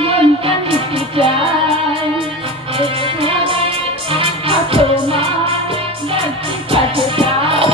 মনটা নিতে চাই তোমার কাছে চাই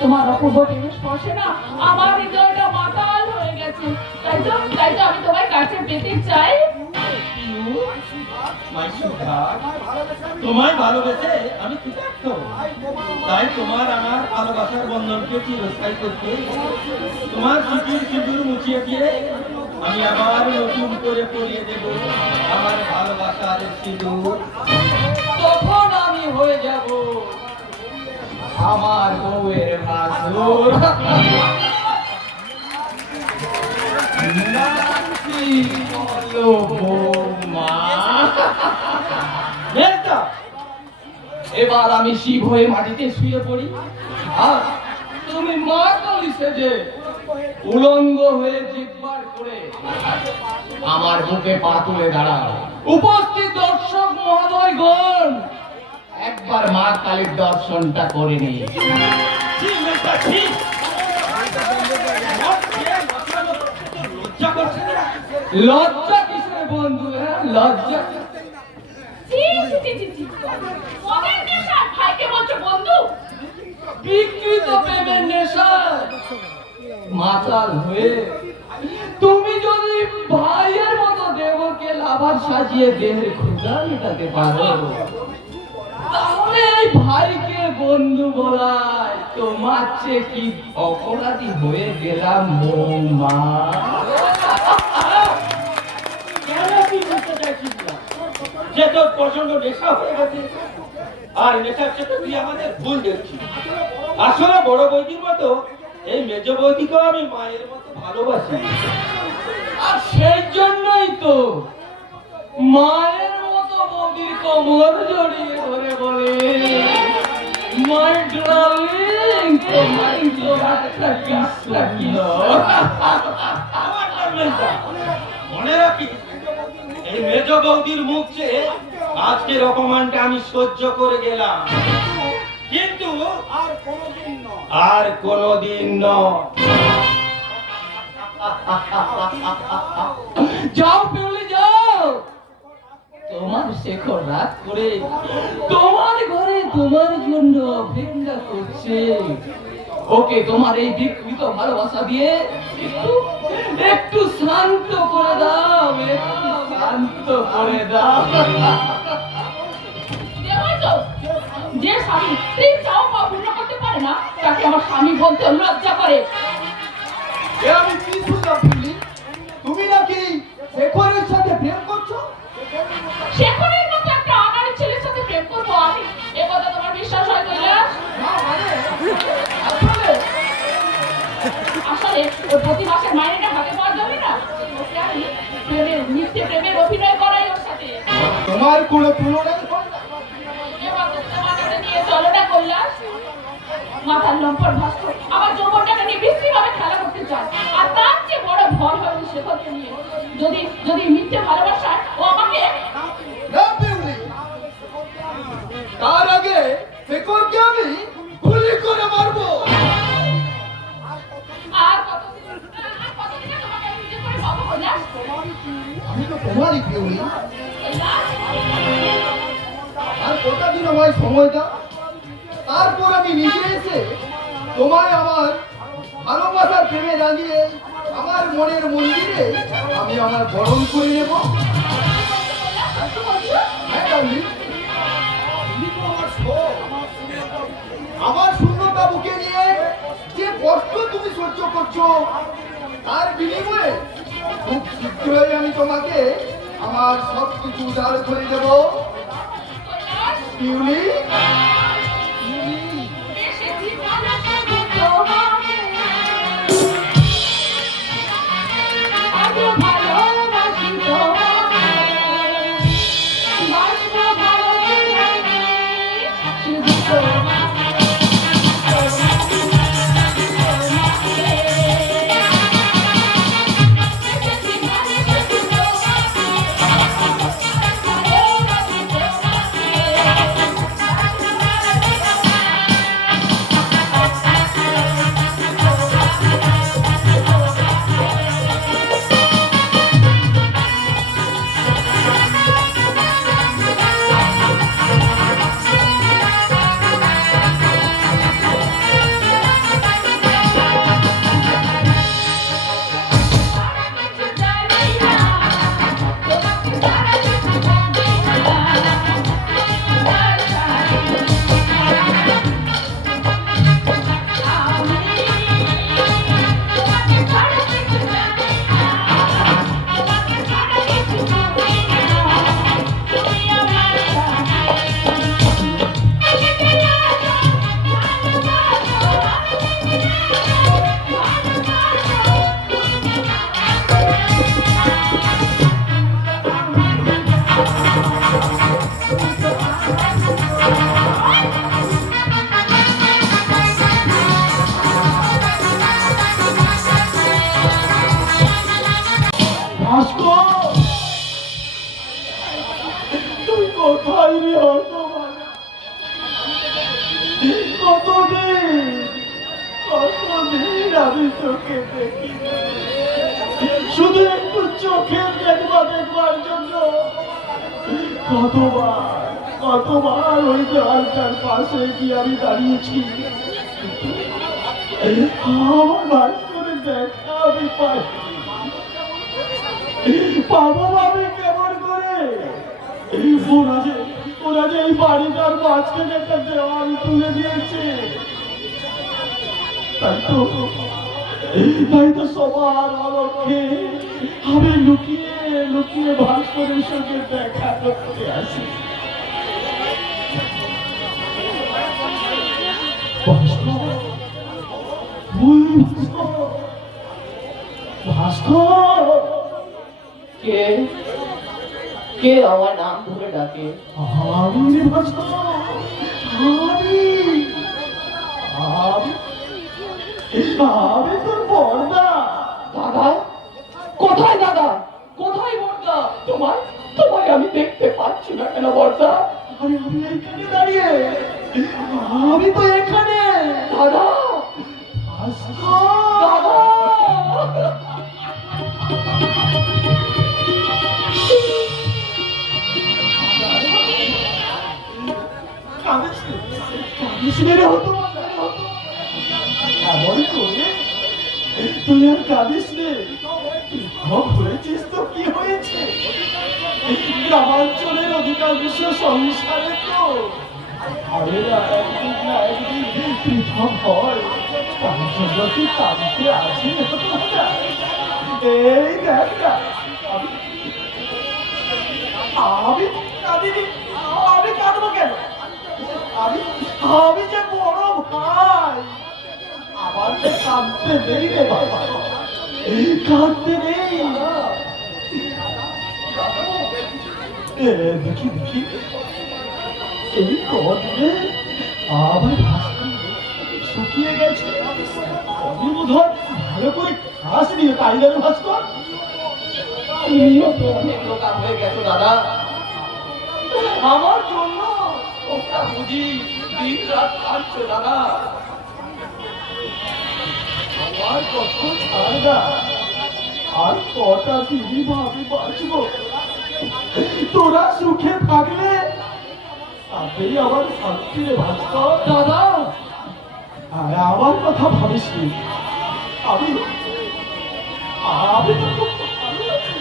তোমার অপূর্ব প্রেমের স্পর্শে না আমার হৃদয়টা মাতাল হয়ে গেছে। তাই তো আমি তোমার কাছে পেতে চাই। তোমায় ভালোবেসে আমি কৃতজ্ঞ। তাই তোমার আমার ভালোবাসার বন্ধনকে চিরস্থায়ী করতে তোমার সিঁদুর সিঁদুর মুছিয়ে দিয়ে আমি আবার নতুন করে পরিয়ে দেব আমার ভালোবাসার সিঁদুর। তখন আমি হয়ে যাব আমার বউয়ের মাসুর। এবার আমি শিব হয়ে মাটিতে শুয়ে পড়ি আর তুমি মা কালী সেজে উলঙ্গ হয়ে জিহ্বার করে আমার বুকে পা তুলে দাঁড়াও। উপস্থিত দর্শক মহোদয়গণ, একবার মা কালীর দর্শনটা করে নি। লজ্জা কিসের বন্ধু? লজ্জা বিকৃত প্রেমের নেশা মাতাল হয়ে তুমি যদি ভাইয়ের মতো দেবকে লাভার সাজিয়ে দেহের ক্ষুধা মেটাতে পারো, তাহলে এই ভাইকে বন্ধু বলায় তোমার চেয়ে কি অপরাধী হয়ে গেলাম বৌমা? যে তোর প্রচন্ড নেশা হয়ে গেছে আর নেশার চেয়ে তুই আমাদের ভুল দেখছিস। আসলে বড় বৌদির মতো এই মেজ বৌদিকেও আমি মায়ের মতো ভালোবাসি, আর সেই জন্যই তো মায়ের মতো বৌদির কোমর জড়িয়ে ধরে বলে, মাই ডার্লিং তোমায় একটা কিস লাগিও। মনে রাখিস, এই মেজ বৌদির মুখ চেয়ে আজকের অপমানটা আমি সহ্য করে গেলাম, কিন্তু আর কোনদিন নয়। যাও পিউলি যাও, তোমার শেখর রাত করে তোমার ঘরে তোমার জন্য অপেক্ষা করছে। ওকে তোমার এই বিকৃত ভালোবাসা দিয়ে একটু শান্ত করে দাও, একটু শান্ত করে দাও। যে স্বামী স্ত্রীর চাওয়া পূর্ণ করতে পারে না, তাকে আমার স্বামী বলতে লজ্জা করে। আমি কি শুনলাম পিউলি, তুমি নাকি শেখরের সাথে প্রেম করছো? শেখরের মতো একটা আনাড়ি ছেলের সাথে প্রেম করবো আমি? এ কথা তোমার বিশ্বাস হয় কৈলাস? আসলে ওর প্রতি মাসের মাইনেটা হাতে পাওয়া যাবে না, ওকে আমি মিথ্যে প্রেমের অভিনয় করাই ওর সাথে। তোমার কোনো তুলনা নিয়ে চলো না কৈলাস। মাথার লম্পট ভাস্ত আমার যৌবনটাকে নিয়ে বিশ্রীভাবে খেলা করতে চায়, আর তার চেয়ে বড় ভয় হয় শেখরকে নিয়ে। যদি মিথ্যে ভালোবাসায় ও আমাকে, তার আগে শেখরকে আমি গুলি করে মারবো। আর কতদিন তোমাকে আমি নিজে করে পাবো কৈলাস? আমি তো তোমারই পিউরি। আর কটা দিন আমায় সময় দাও, তারপর আমি নিজে এসে তোমায় আমার ভালোবাসার প্রেমে রাঙিয়ে আমার মনের মন্দিরে আমি আমার বরণ করে নেব। হ্যাঁ ডার্লিং, তুমি তো আমার সব। আমার শূন্যতা বুকে নিয়ে যে কষ্ট তুমি সহ্য করছো, তার বিনিময়ে খুব শীঘ্রই আমি তোমাকে আমার সব কিছু উদার করে দেব। পিউলি, ভাস্কর, তুই কোথায় রে হতভাগা? কতদিন আমি তোকে দেখি, শুধু একটু চোখের দেখবার জন্য কতবার ওই দেওয়ালটার পাশে গিয়ে আমি দাঁড়িয়েছি। আমার ভাস্করের দেখা আমি পাই, পাবো ভাবে কেমন করে? ওরা যে এই বাড়িটার মাঝখানে একটা দেওয়াল তুলে দিয়েছে, তাই তো সবার অলক্ষে আমি লুকিয়ে ভাস্করের সঙ্গে দেখা করতে আসি। ভাস্কর, কে কে আমার নাম ধরে ডাকে? আমি ভাস্কর, আমি তোর বড়দা। দাদা, কোথায় দাদা? কোথায় বর্দা? তোমায় আমি দেখতে পাচ্ছি না কেন বর্দা? আমি এইখানে দাঁড়িয়ে, আমি তো এখানে। দাদা, ভাস্কর, দাদা, কাঁদিস রে হতো, এমন করে তুই আর কাঁদিস রে। হয়েছিস তো কি হয়েছে? গ্রামাঞ্চলের অধিকাংশ সংসারে তো একদিন না একদিন পৃথক হয়, তার জন্য কি কাঁদতে আসি? এই দেখ না, আমি কাঁদিনি, আমি কাঁদবো কেন? আমি যে বড় ভাই, আমার যে কাঁদতে নেই রে বাবা, কাঁদতে নেই। দেখি এই কদিনে আমার শুকিয়ে গেছে, আমি বোধ হয় ভালো করে ঘাস দিয়ে, তাই যাবে ভাস্কর? তুমিও তো অনেক রোগা হয়ে গেছো দাদা। আমার জন্য তোমরা বুঝি দিন রাত কাঁদছো দাদা। আমার কত ছাড় না, আর কটা দিনই ভাবে বাঁচবো। তোরা সুখে থাকলে তাতেই আমার শান্তি রে ভাস্কর। দাদা, আর আমার কথা ভাবিস নি। আমি আমি তো খুব ভালো আছি।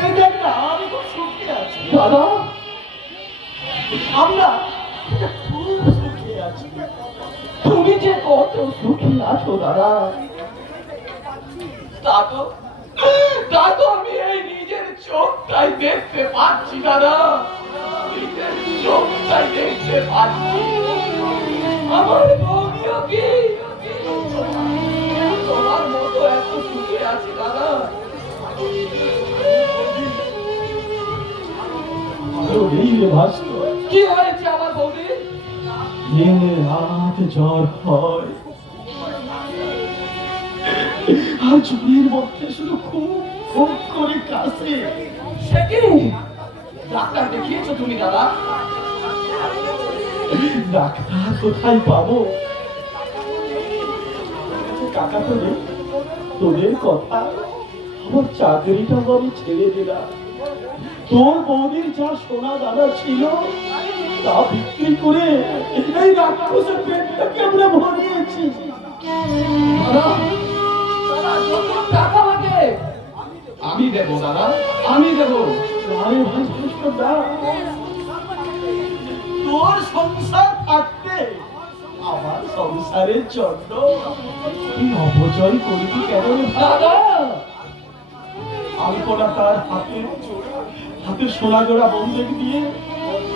এই দেখ না, আমি খুব সুখে আছি। দাদা, আমরা খুব সুখে আছি। তুমি যে কত সুখী আছো দাদা, তা তো আমি এই নিজের চোখটাই দেখতে পাচ্ছি দাদা, নিজের চোখটাই দেখতে পাচ্ছি। আমার বউনিও কি তোমার মতো এত সুখে আছে দাদা? আরো নেই রে ভাস্কর। কি হয়েছে আমার বৌদি? দিনে রাত জ্বর হয়, আর ঝুড়ির মধ্যে শুধু খুব খুব করে কাশে। সে কি? ডাক্তার দেখিয়েছো তুমি দাদা? ডাক্তার কোথায় পাবো? কাকা তো নেই, তোদের কথা আমার চাকরিটাও আমি ছেড়ে দিলাম। তোর বৌদির যা সোনা দানা ছিল তা বিক্রি করে এই রাক্ষসের পেটটাকে আমরা ভরিয়েছি। দাদা, দাদা, যত টাকা লাগে আমি দেবো দাদা, আমি দেবো। আরে ভাই ভাস্কর দা, তোর সংসার থাকতে আমার সংসারের জন্য তুই অপচয় করবি কেন রে ভাই? দাদা, আলপনা তার হাতে সোনা জোড়া বন্দুক দিয়ে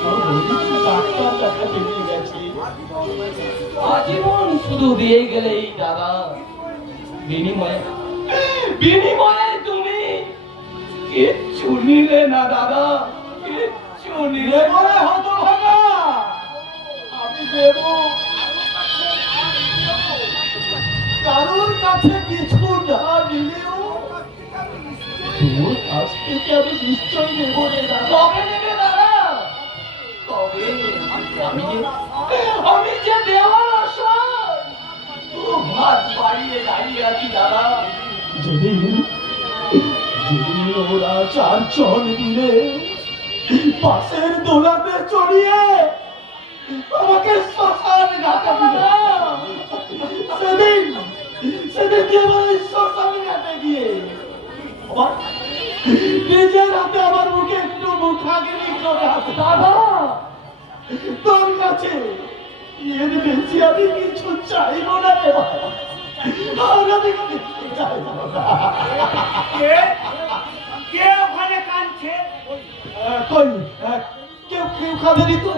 তোর বৌদিকে ডাক্তার দেখাতে নিয়ে গেছে। আজীবন শুধু দিয়ে গেলেই দাদা, বিনিময়ে বিনিময়ে তুমি কিচ্ছু নিলে না দাদা, কিচ্ছু নিলে না। এবারে হতভাগা, আমি দেব কারোর কাছে কিছু না নিলেও তোর কাছ থেকে আমি নিশ্চয় নেব রে দাদা। কবে নেবে দাদা? কবে? আমি যে দেওয়ার আশায় খুব হাত বাড়িয়ে দাঁড়িয়ে আছি দাদা। যেদিন যেদিন ওরা চারজন মিলে পাশের দোলাতে চড়িয়ে আমাকে শ্মশান ঘাটে দিল, সেদিন সেদিন যে আমার শ্মশান ঘাটে গিয়ে আমার নিজের হাতে আমার মুখে একটু মুখাগ্নি করে আসে। দাদা, তোর কাছে এর বেশি আমি কিছু চাইবো না রে ভাই, আর আমি কিছু চাইবো না। কে ওখানে কাঁদছে? কই কেউ কেউ খাবেনি তো?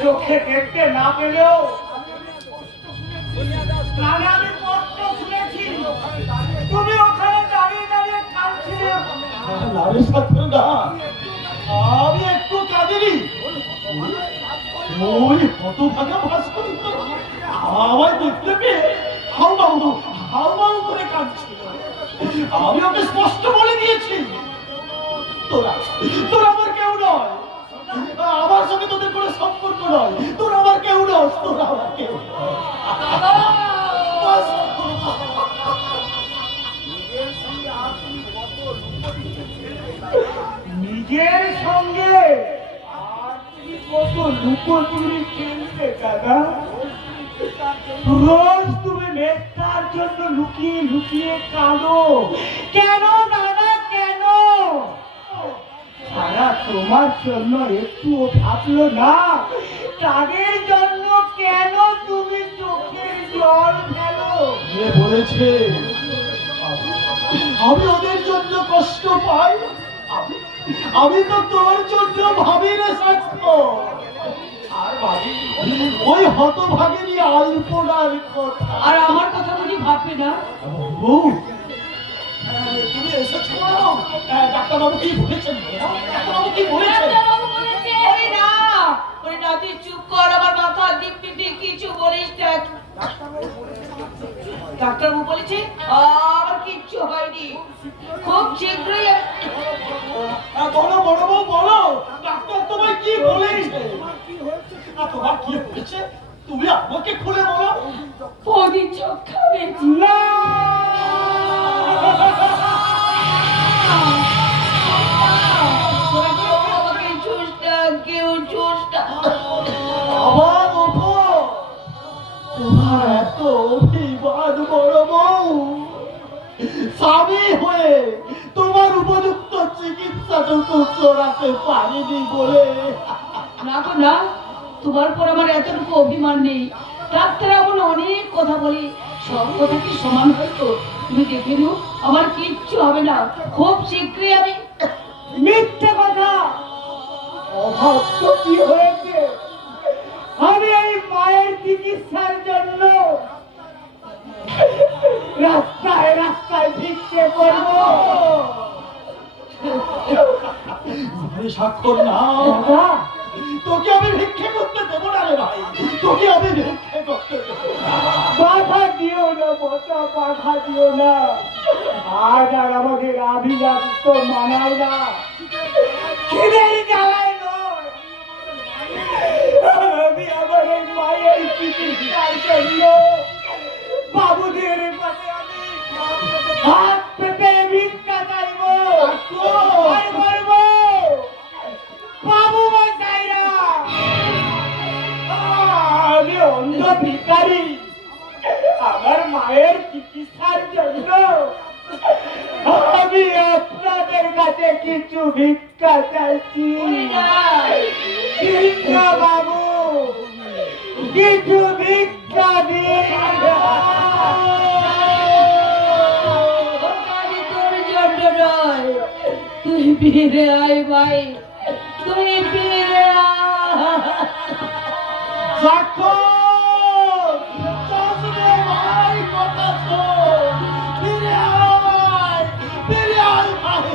চোখে দেখতে না পেলেও কানে আমি কষ্ট শুনেছি। তুমি ওখানে দাঁড়িয়ে দাঁড়িয়ে কাঁদছিলে। নারী ছাত্র না, আমি একটু কাঁদিনি। ওই হতভাগা ভাস্কর তো আমায় দেখতে পেয়ে হাউমাউ করে কাঁদছিল। আমি ওকে স্পষ্ট বলে দিয়েছি, তোরা তোরা আমার কেউ নয়, আমার সঙ্গে তোদের কোনো সম্পর্ক নয়, তোরা আমার কেউ নয়, তোরা আমার কেউ নয়। নিজের সঙ্গে আর তুমি কত লুকোচুরি খেলতে দাদা। রোজ তুমি মেঘটার জন্য লুকিয়ে লুকিয়ে কাঁদো কেন দাদা, কেন? তারা তোমার জন্য একটুও ভাবলো না? তাদের জন্য কেন তুমি চোখের জল ফেলো? কে বলেছে আমি ওদের জন্য কষ্ট পাই? আমি তো তোর জন্য ভাবি রে সাক্ষ্য। আর ভাবি ওই হতভাগিনী আলপনার কথা। আর আমার কথা তুমি ভাববে না? বউ, তুমি এসেছো? ডাক্তারবাবু কি বলেছেন? ডাক্তারবাবু কি বলেছেন? ডাক্তারবাবু বলেছে, ওরে না তুই চুপ কর, আমার মাথা দিব্যি দিয়ে কিছু বলিস না। ডাক্তারবাবু বলেছে আমার কিচ্ছু হয়নি, খুব শীঘ্রই বলো বড় বউ বলো, ডাক্তার তোমায় কি বলেছে? তোমার কি হয়েছে? তুমি আমাকে খুলে বলো। বৌদি চোখ খাবে না আমাকে চুষটা কেউ চুষটা আমার উপর তোমার এত অভিমান বড় বউ, স্বামী হয়ে তোমার উপযুক্ত চিকিৎসাটুকু করাতে পারিনি বলে। না গো না, তোমার পর আমার এতটুকু অভিমান নেই। ডাক্তার এমন অনেক কথা বলি, সব কথা কি সমান হয়তো? তুমি দেখে নিও, আমার কিচ্ছু হবে না, খুব শীঘ্রই আমি। মিথ্যে কথা। অভাব তো কি হয়েছে? আমি এই মায়ের চিকিৎসার জন্য রাস্তায় রাস্তায় ভিক্ষে করবো। আমি স্বাক্ষর না, দাদা, তোকে আমি ভিক্ষে করতে দেবো না রে ভাই, তোকে আমি ভিক্ষে করতে দেবো না। বাধা দিও না বাধা, বাধা দিও না। আজ আর আমাদের অভিযান তো মানায় না, খিদের জ্বালায় নয়। আমি আমার এই মায়ের চিকিৎসার জন্য বাবুদের কাছে আমি হাত পেতে ভিক্ষা চাইবো। আর বলবো, বাবু মশাইরা, আমি অন্ধ ভিখারি, আমার মায়ের চিকিৎসার জন্য আমি আপনাদের কাছে কিছু ভিক্ষা চাইছি। ভিক্ষা বাবু, কিছু ভিক্ষা দিন। তোর জন্য নয়, তুই ফিরে আয় ভাই, তুই ফিরে আয়। স্বাক্ষর, চাষিরে ভাই কথা শোন, ফিরে আয় ভাই।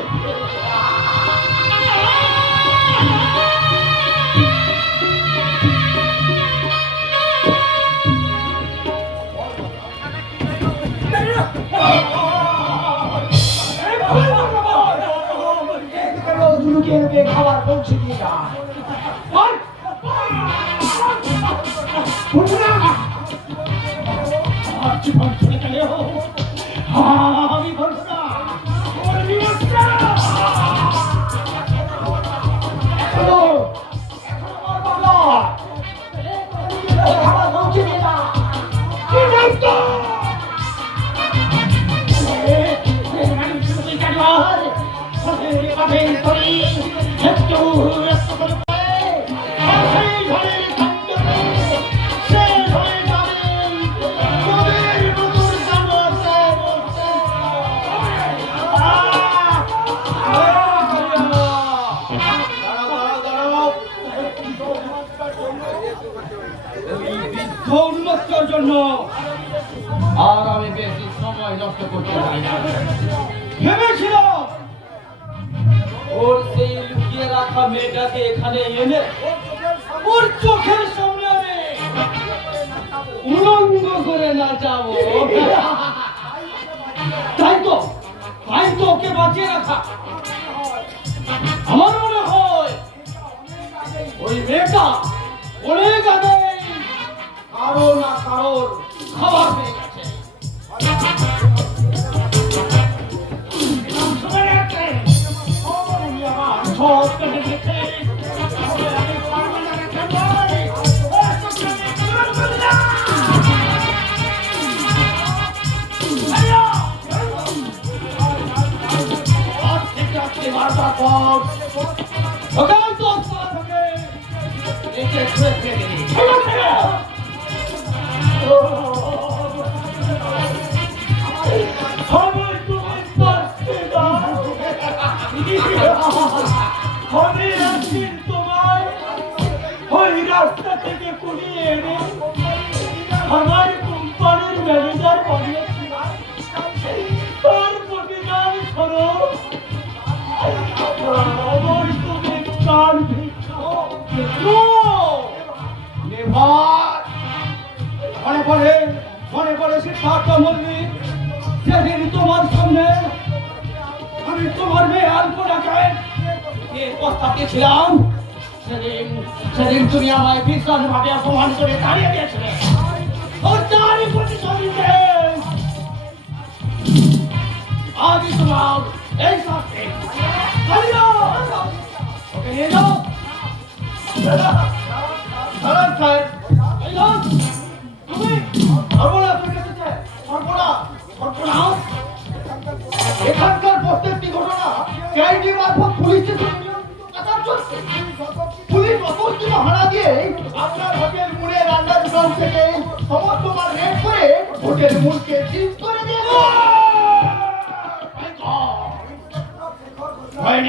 লুকিয়ে লুকিয়ে খাবার পৌঁছে দিয়ে যা। আমি বলবো না, খাবার পৌঁছে দিয়ে যা। উন্মুক্তর জন্য আর আমি বেশি সময় নষ্ট করতে চাই না। ভেবেছিল ওর সেই লুকিয়ে রাখা মেয়েটাকে এখানে এনে ওর চোখের সামনে আমি উলঙ্গ করে নাচাবো। তাই তো ওকে বাঁচিয়ে রাখা। আমার মনে হয় ওই মেয়েটা অনেক আগে কারো না কারোর খাবার হয়ে গেছে। আমি একদিন তোমার ওই রাস্তা থেকে কুড়িয়ে এনে আমার কোম্পানির ম্যানেজার বানিয়েছিলাম। তার প্রতিদান স্বরূপ আমার তুমি কান মনে পড়ে সিদ্ধার্থ মল্লিক, সেদিন তোমার সামনে আমি তোমার মেয়ে আলপনাকে কথা দিয়েছিলাম। সেদিন তুমি আমায় ভীষণ ভাবে অপমান করে দাঁড়িয়ে দিয়েছিলে ও তারই প্রতিশোধ নিতে আজ তোমার এই শাস্তি ওকে নিয়ে যাও দাঁড়ান স্যার, এই যাও তুমি সর্বনাশ হয়ে গেছে, সর্বনাশ, সর্বনাশ। এখানকার প্রত্যেকটি ঘটনা সিআইডি মারফত পুলিশ স্টেশনে নিয়ন্ত্রিত কাজ চলছে। পুলিশ অতর্কিত হানা দিয়ে আপনার হোটেল মুড়ে রান্নার দোকান থেকে সমস্ত মাল রেড করে হোটেল মুড়কে সিজ করে দিয়েছে।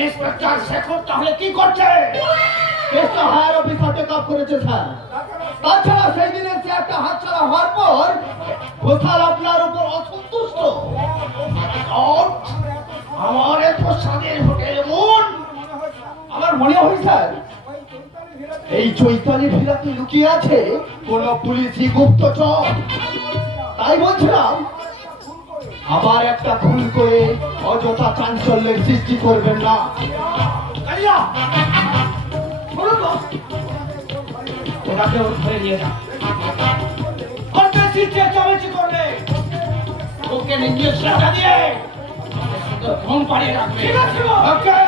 ইন্সপেক্টর শেখর তাহলে কি করছে? কেসটা হায়ার অফিসার টেক আপ করেছে স্যার। তাছাড়া সেই দিনের যে একটা হাতছাড়া হওয়ার পর কোথাল আপনার উপর অসন্তুষ্ট। আমার এত স্বাদের হোটেল মন আমার মনে হয় স্যার, এই চৈতালি ভিলাতে লুকিয়ে আছে কোন পুলিশি গুপ্তচর। তাই বলছিলাম, আবার একটা খুন করে অযথা চাঞ্চল্যের সৃষ্টি করবেন না। কালিয়া বলো তো ওনাকে ওর ধরে নিয়ে যা আর বেশি চেঁচামেচি করলে ওকে ইঞ্জেকশনটা দিয়ে সুন্দর ঘুম পাড়িয়ে রাখবে। ঠিক আছে ওকে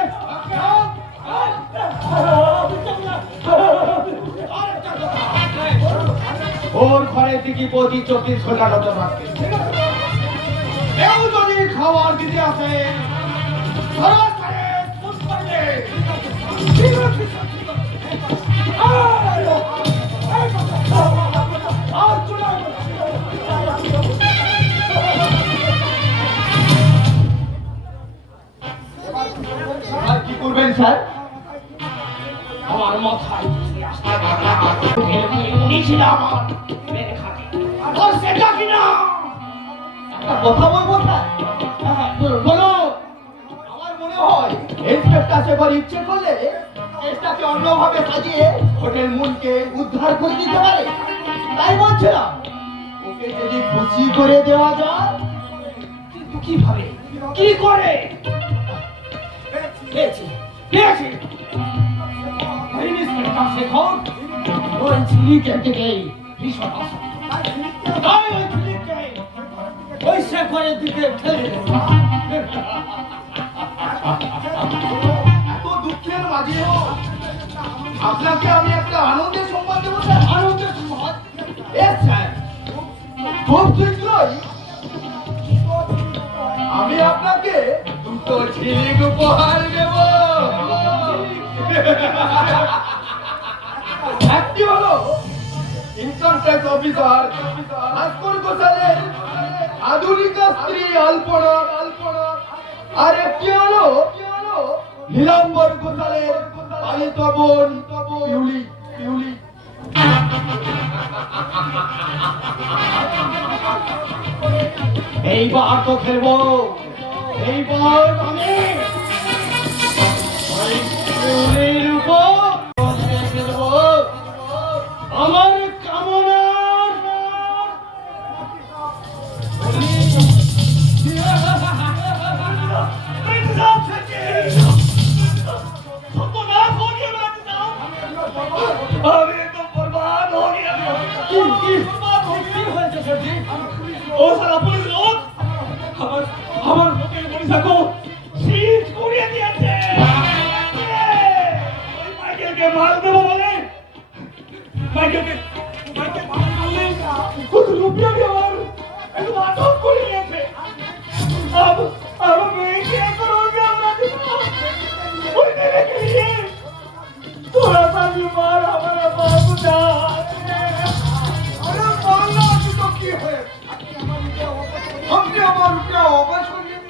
ওর ঘরে দিকে প্রতি 24 ঘন্টা নজর রাখবে। কেউ যদি খাবার দিতে আসে সরাসরি ফুট করবে। ঠিক আছে আর চলে আর কি করবেন স্যার? আমার মাথায় উনি ছিল আমার মেরে খাতে আর সেটা কিনা একটা কথা বলবো স্যার? বলো। আমার মনে হয় ইন্সপেক্টর সেবার ইচ্ছে করলে কেসটাকে অন্যভাবে সাজিয়ে হোটেল মুনকে উদ্ধার করে দিতে পারে। তাই বলছিলাম, ওকে যদি খুশি করে দেওয়া যায়। কিন্তু কিভাবে কি করে পেয়েছি পেয়েছি ওই ইন্সপেক্টর শেখর ওই ঝিলিকের দিকেই ভীষণ আসক্ত। তাই ওই ঝিলিককে ওই শেখরের দিকে ঠেলে দেব। এত দুঃখের মাঝেও আপনাকে আমি একটা আনন্দের সংবাদ দেবো স্যার। আনন্দের সংবাদ? Yes, sir. খুব শীঘ্রই আমি আপনাকে দুটো ঝিলিক উপহার দেব। একটি হলো ইনকাম ট্যাক্স অফিসার ভাস্কর ঘোষালের আধুনিকা স্ত্রী আলপনা, আর একটি হলো নীলাম্বর ঘোষালের পালিত বোন পিউলি। এইবার তো খেলবো, এইবার আমি ওই শিউলির উপর খেলবো আমার কামনার। আমি তো बर्बाद हो गया। কি হয়েছে সরজি? ও সারা পুলিশ লোক আমার হোটেল পুলিশাকে সিজ করিয়ে দিয়েছে। ওই মাইকেলকে মার দেবো বলে মাইকেল মারলে कुछ रुपया भी और একটু আটক করে নিয়েছে। अब मैं क्या करूँगा? ওই মেয়েকে নিয়ে थोड़ा सा भी मार हमारा बाप था। আরে বাংলা কি তো কি হয়ে আপনি আমার উপরে অবাস করলেন।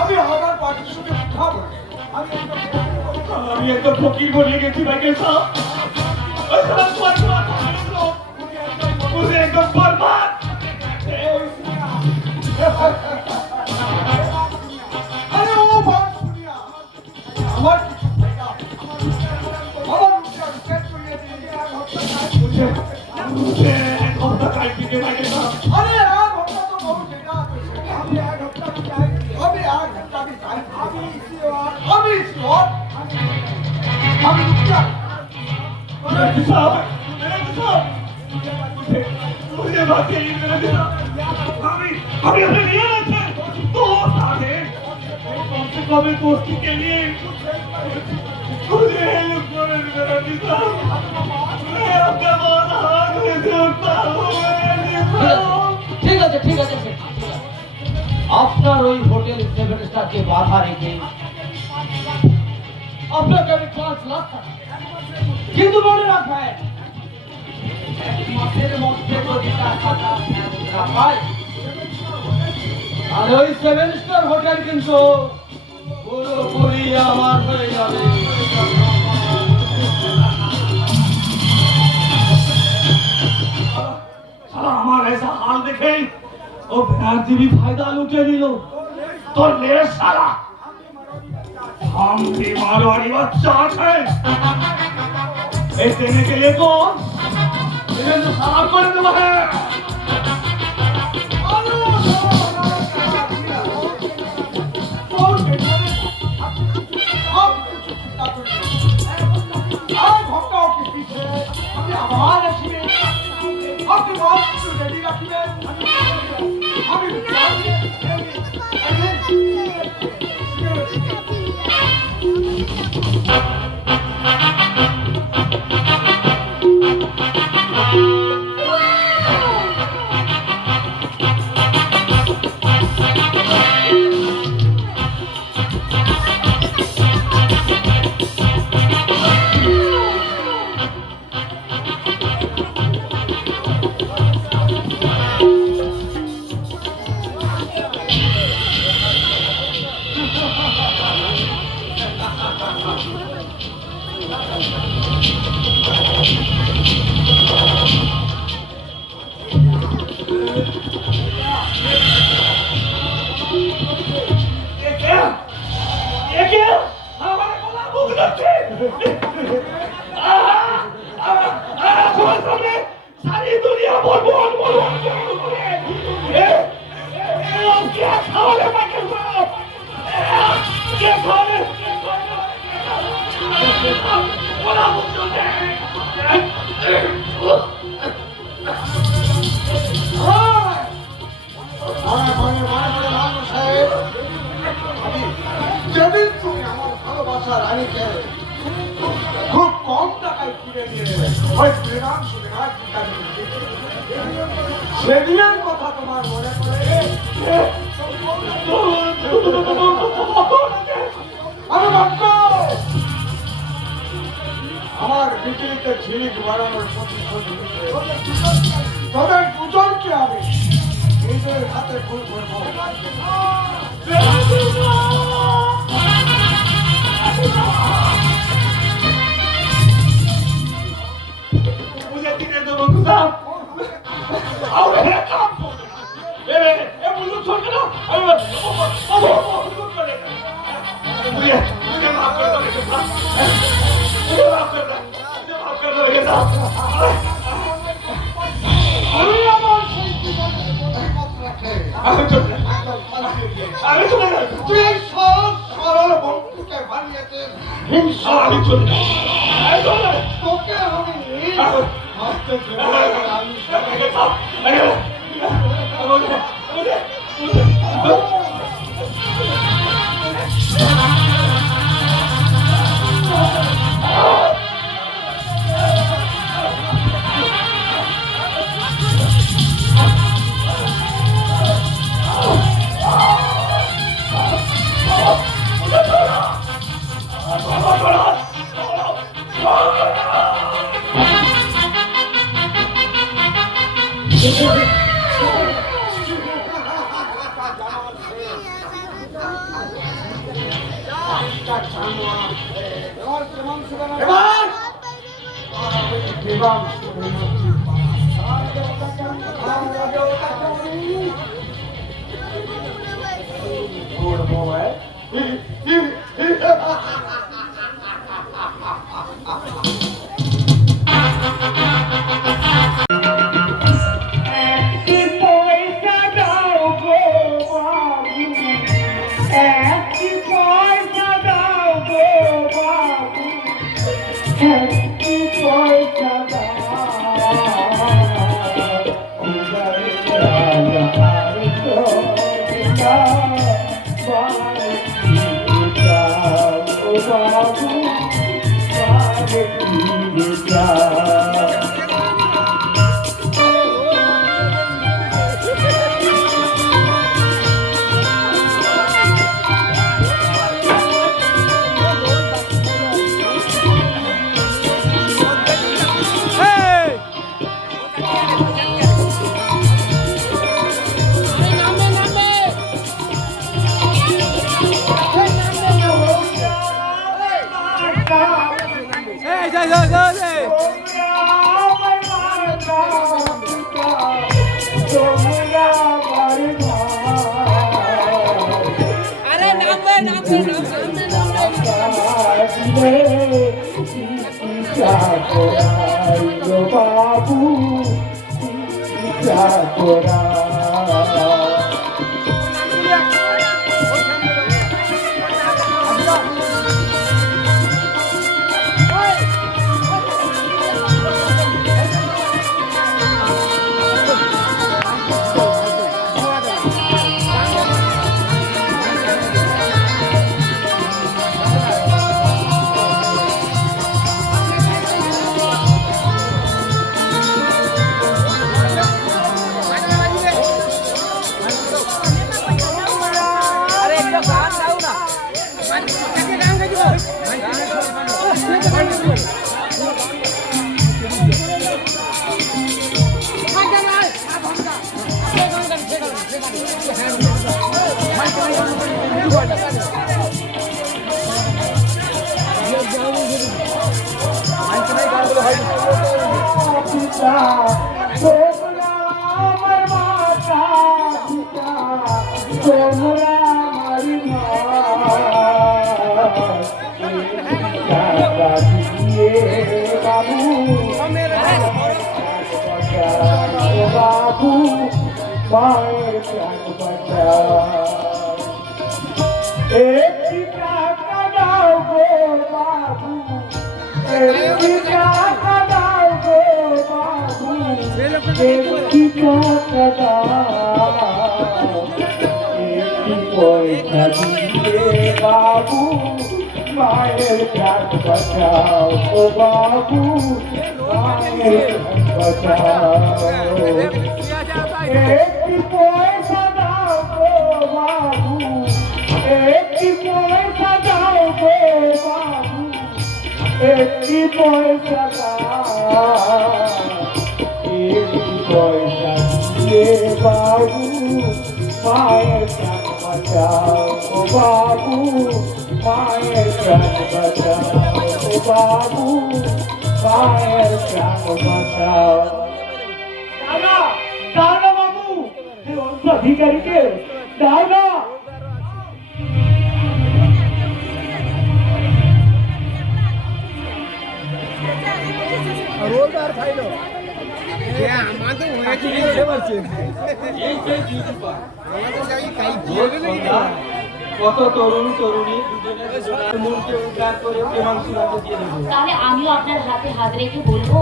আমি আমার পার্টির সাথে কথা বলি। আমি একদম ফকির বনে গেছি মাইকেল সাহেব। ওই সারা কোয়ার্টার मुझे एकदम बर्बाद। আরে ও বাপ শুনিয়া আমার কিছু হয় না। আমার উপরে অত্যাচার করিয়ে দিয়ে मुझे एक हफ्ता टाइम दीजिए माइकेल साहब। अरे यार घंटा तो बहुत देना अभी 1 घंटा भी चाहिए। अभी 1 घंटा भी चाहिए। अभी इसी वक्त अभी रुक जा। मुझे बातें ही मेरे दिल अभी अपने लिए रखे तो साधे कम से कम एक दोस्ती के लिए मुझे हेल्प करे मेरा दिशा मैं आपका बहुत हाथ में जोड़ता हूँ ঠিক আছে ঠিক আছে আপনার ওই হোটেল 7 স্টারকে বাধা রেখে আপনাকে আমি 5 লাখ টাকা কিন্তু মনে রাখবেন এক মাসের মধ্যে যদি টাকাটা না পাই আর ওই 7 স্টার হোটেল কিন্তু পুরোপুরি আমার হয়ে যাবে साला हमारा ऐसा हाल देखे वो बेनार्जी भी फायदा लूटे नहीं लो तो ले साला हम बीमार वाली बच्चा है ये देने के लिए कौन इन्हें तो साफ कर देना है सारी दुनिया बोल बोल बोल क्या खाओगे क्या खाओगे बोला मुझे যেদিন তুমি আমার ভালোবাসার রানীকে খুব কম টাকায় কিনে নিয়ে নেবে সেদিনের কথা তোমার মনে পড়ে আমার বিক্রিতে ঝিলিক বাড়ানোর প্রতিশোধ নিতে তবে দুজনকে আমি নিজের হাতে ফুল করবো मुझे तीन दो साहब और मेरा काम ए मुझे छोड़ के ना मुझे माफ कर दो मुझे माफ कर दो साहब আমি চলে গেল তুই এই সহজ সরল বন্ধুকে বানিয়েছে হিংসা তোকে আমি হাসতে Happy boy. বাবু মায়ের ফিরে যায়। বাবু করা বাবু মায়ের প্রাণ বাঁচাও। একটি টাকা দাও গো বাবু, একটি টাকা দাও গো বাবু, একটি টাকা দাও, একটি পয়সা দিয়ে বাবু মায়ের প্রাণ বাঁচাও ও বাবু মায়ের প্রাণ বাঁচাও। একটি পয়সা দাও গো বাবু, একটি পয়সা দাও গো বাবু, একটি পয়সা দাও, একটি পয়সা দিয়ে বাবু মায়ের প্রাণ বাঁচাও ও বাবু মায়ের প্রাণ বাঁচাও ও বাবু মায়ের প্রাণ বাঁচাও। দাদা দাদা বাবু অধিকারীকে দাদা কত তরুণ তরুণী দুজনের মনকে উদ্ধার করে প্রেমাংশুরাকে দিয়ে দেবো। তাহলে আমিও আপনার হাতে হাত রেখে বলবো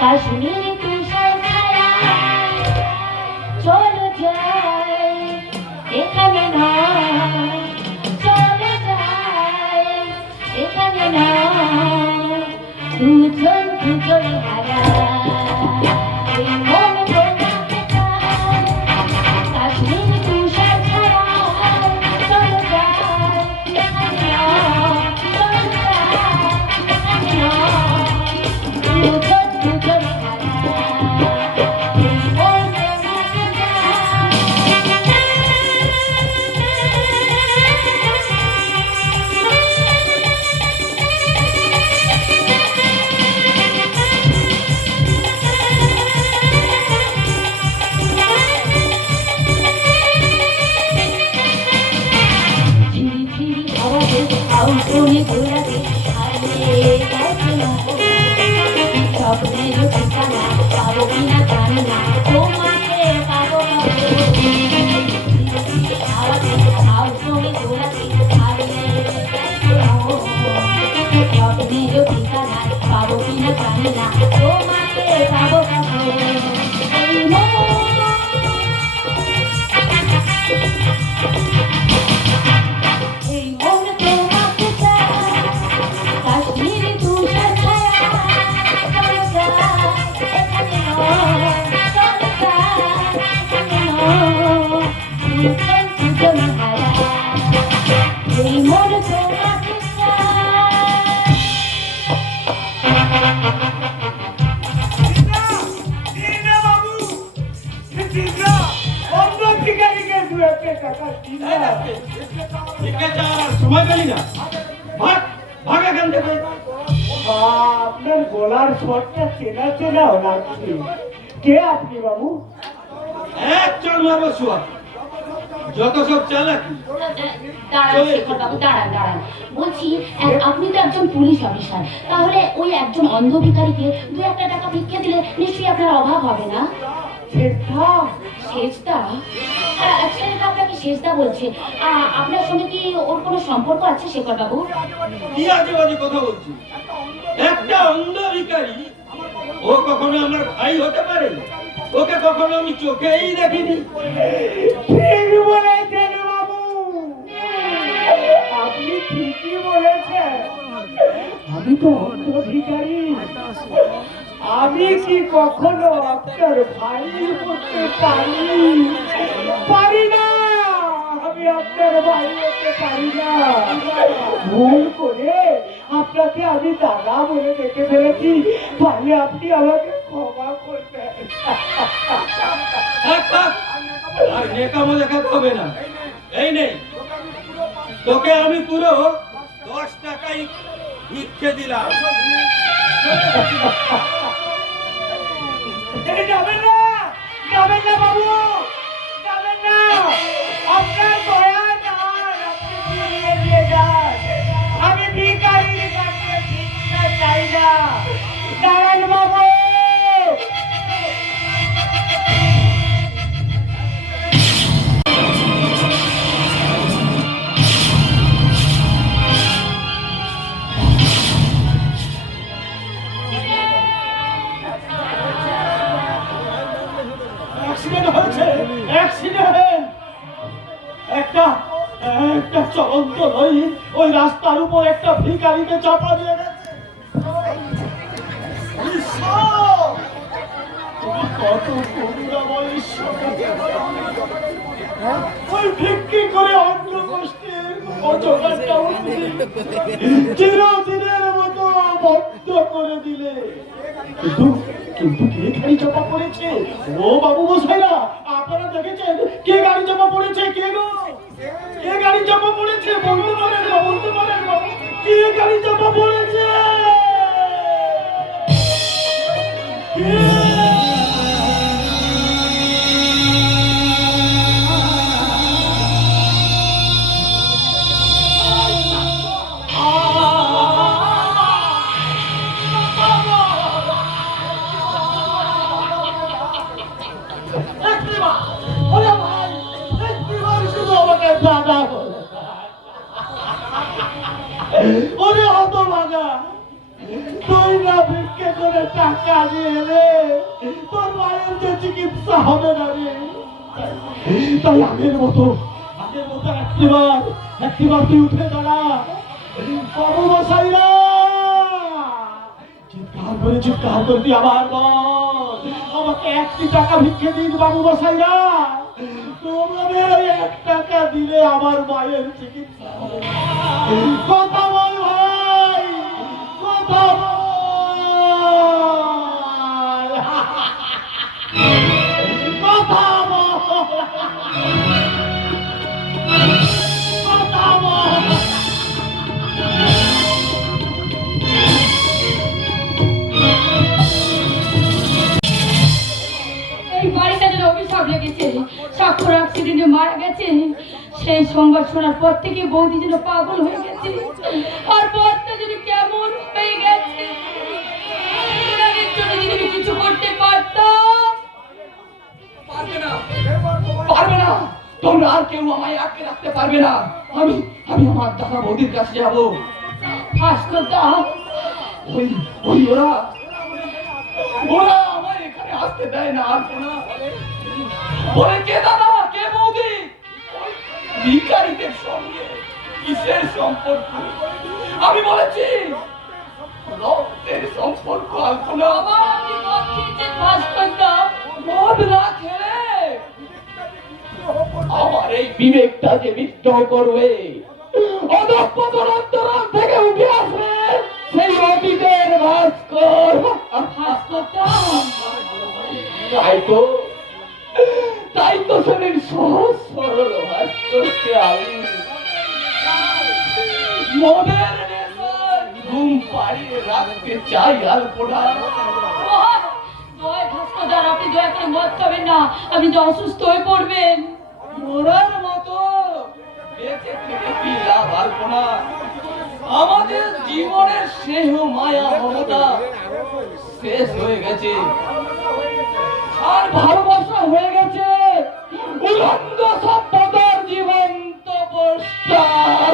কাশ্মীর তুষার ছায়া চলো যাই এখানে না, চলো যাই এখানে না, দুজন দুজন হারা এই মন বোঝাতে চায় কাশ্মীর তুষার ছায়া চলো যাই এখানে না, চলো যাই এখানে না, দুজন দুজন হারা এই মন বোঝাতে ঝিরি ঝিরি হাওয়াতে আউটডোরে ঘোরাতে হারিয়ে গেছে স্বপ্নের ঠিকানা পাবো কিনা জানি না, তোমাকে পাবো হাওয়াতে আউটডোরে ঘোরাতে হারিয়ে গেছে স্বপ্নের ঠিকানা পাবো কিনা জানি না, তোমাকে পাবো এই মন তুমি হারা এই মন তোমাকে চায়। দিনা বাবু, দিনা, অন্য ভিখারিকে দু একটা টাকা দিনা। এই রাখতে। ঠিক আছে, আর সময় পেলি না। ভাগ, ভাগ এখান থেকে। আপনার গলার স্বরটা চেনা চেনাও লাগছে। কে আপনি বাবু? এক চল মারবো শুয়া। যত সব চালাকি। দাঁড়ান শেখর বাবু, দাঁড়ান দাঁড়ান। বলছি আপনি তো একজন পুলিশ অফিসার, তাহলে ওই একজন অন্ধ ভিখারিকে দু একটা টাকা ভিক্ষে দিলে নিশ্চয়ই আপনার অভাব হবে না? সেটা সেজদা? ছেলেটা আপনাকে সেজদা বলছে। আপনার সঙ্গে কি ওর কোনো সম্পর্ক আছে শেখর বাবু? কি আজে বাজে কথা বলছি? একটা অন্ধ ভিখারি ও কখনো আমার ভাই হতে পারে? ওকে কখনো আমি চোখেই দেখিনি। ঠিক বলেছেন বাবু, আপনি ঠিকই বলেছেন। আমি তো অন্ধ ভিখারি, আমি কি কখনো আপনার ভাই হতে পারি না? আমি আপনার ভাই হতে পারি না। ভুল করে আপনাকে আমি দাদা বলে ডেকে ফেলেছি, পারলে আপনি আমাকে ক্ষমা করবেন। থাক, থাক। আর নেকামো দেখাতে হবে না। এই নেই, তোকে আমি পুরো 10 টাকাই ভিক্ষে দিলাম। এই যাবেন না, যাবেন না বাবু, যাবেন না। আপনার দয়া নাই, আপনি ফিরিয়ে দিয়ে যান। আমি ভিখারির কাছে ভিক্ষা চাই না। দাঁড়ান বাবু। অ্যাক্সিডেন্ট হয়েছে, অ্যাক্সিডেন্ট। একটা একটা চলন্ত লরি ওই রাস্তার উপর একটা ভিখারিকে চাপা দিয়ে গেছে। ঈশ্বর! তুমি কত করুণাময় ঈশ্বর। ওই ভিক্ষি করে অন্য গোষ্ঠীর অজগারটা চিরদিনের মতো বন্ধ করে দিলে। কিন্তু কিন্তু কে গাড়ি চাপা পড়েছে? ও বাবু মশাইরা, আপনারা দেখেছেন কে গাড়ি চাপা পড়েছে? কে গো? কে গাড়ি চাপা পড়েছে? বলতে পারেন না, বলতে পারেন না। কে গাড়ি চাপা পড়েছে? কে? দাদা বলে ওরে হতভাগা, তুই না ভিক্ষে করে টাকা নিয়ে এলে তোর মায়ের যে চিকিৎসা হবে না রে। তাই আগের মতো একটিবার তুই উঠে দাঁড়া। বাবু মশাইরা, চিৎকার করে তুই আবার বল, আমাকে 1টি টাকা ভিক্ষে দিন বাবু মশাইরা। তোমাদের ওই 1 টাকা দিলে আমার মায়ের চিকিৎসা হবে। কথা বল ভাই, কথা বল। কথা বল, কথা বল। এই বাড়িটা যেন অভিশাপ লেগেছে, স্বাক্ষর অ্যাক্সিডেন্টে মারা গেছে। সেই সংবাদ শোনার পর থেকে বৌদি যেন পাগল হয়ে গেছে। আর পথটা যেন কেমন হয়ে গেছে। এর জন্য যদি আমি কিছু করতে পারতাম। পারবে না, তোমরা আর কেউ আমায় আটকে রাখতে পারবে না। আমি আমার দাদা বৌদির কাছে যাবো। ভাস্কর দা, ওই ওই ওরা ওরা আমায় এখানে আসতে দেয় না। আর না বলে, কে দাদা, কে বৌদি? ওই ভিখারিদের সঙ্গে কিসের সম্পর্ক? আমি বলেছি রক্তের সম্পর্ক। আলপনা আবার আপনি মদ খেয়েছেন ভাস্কর দা? মদ না খেলে আমার এই বিবেকটা যে বিদ্রোহ করবে, অধঃপতন অন্তরাল থেকে উঠে আসবে সেই অতীতের ভাস্কর। তাই তো শরীর সহজ সরল ভাস্করকে আমি মনের নেশায় ঘুম পাড়িয়ে রাখতে চাই। আর পোড়া আপনি দয়া করে মদ খাবেন না, আপনি যে অসুস্থ হয়ে পড়বেন। মরার মতো বেঁচে থেকে কি লাভ? আর পোড়া আমাদের জীবনের স্নেহ মায়া মমতা শেষ হয়ে গেছে, আর ভালোবাসা হয়ে গেছে উলঙ্গ সভ্যতার জীবন্ত পোস্টার।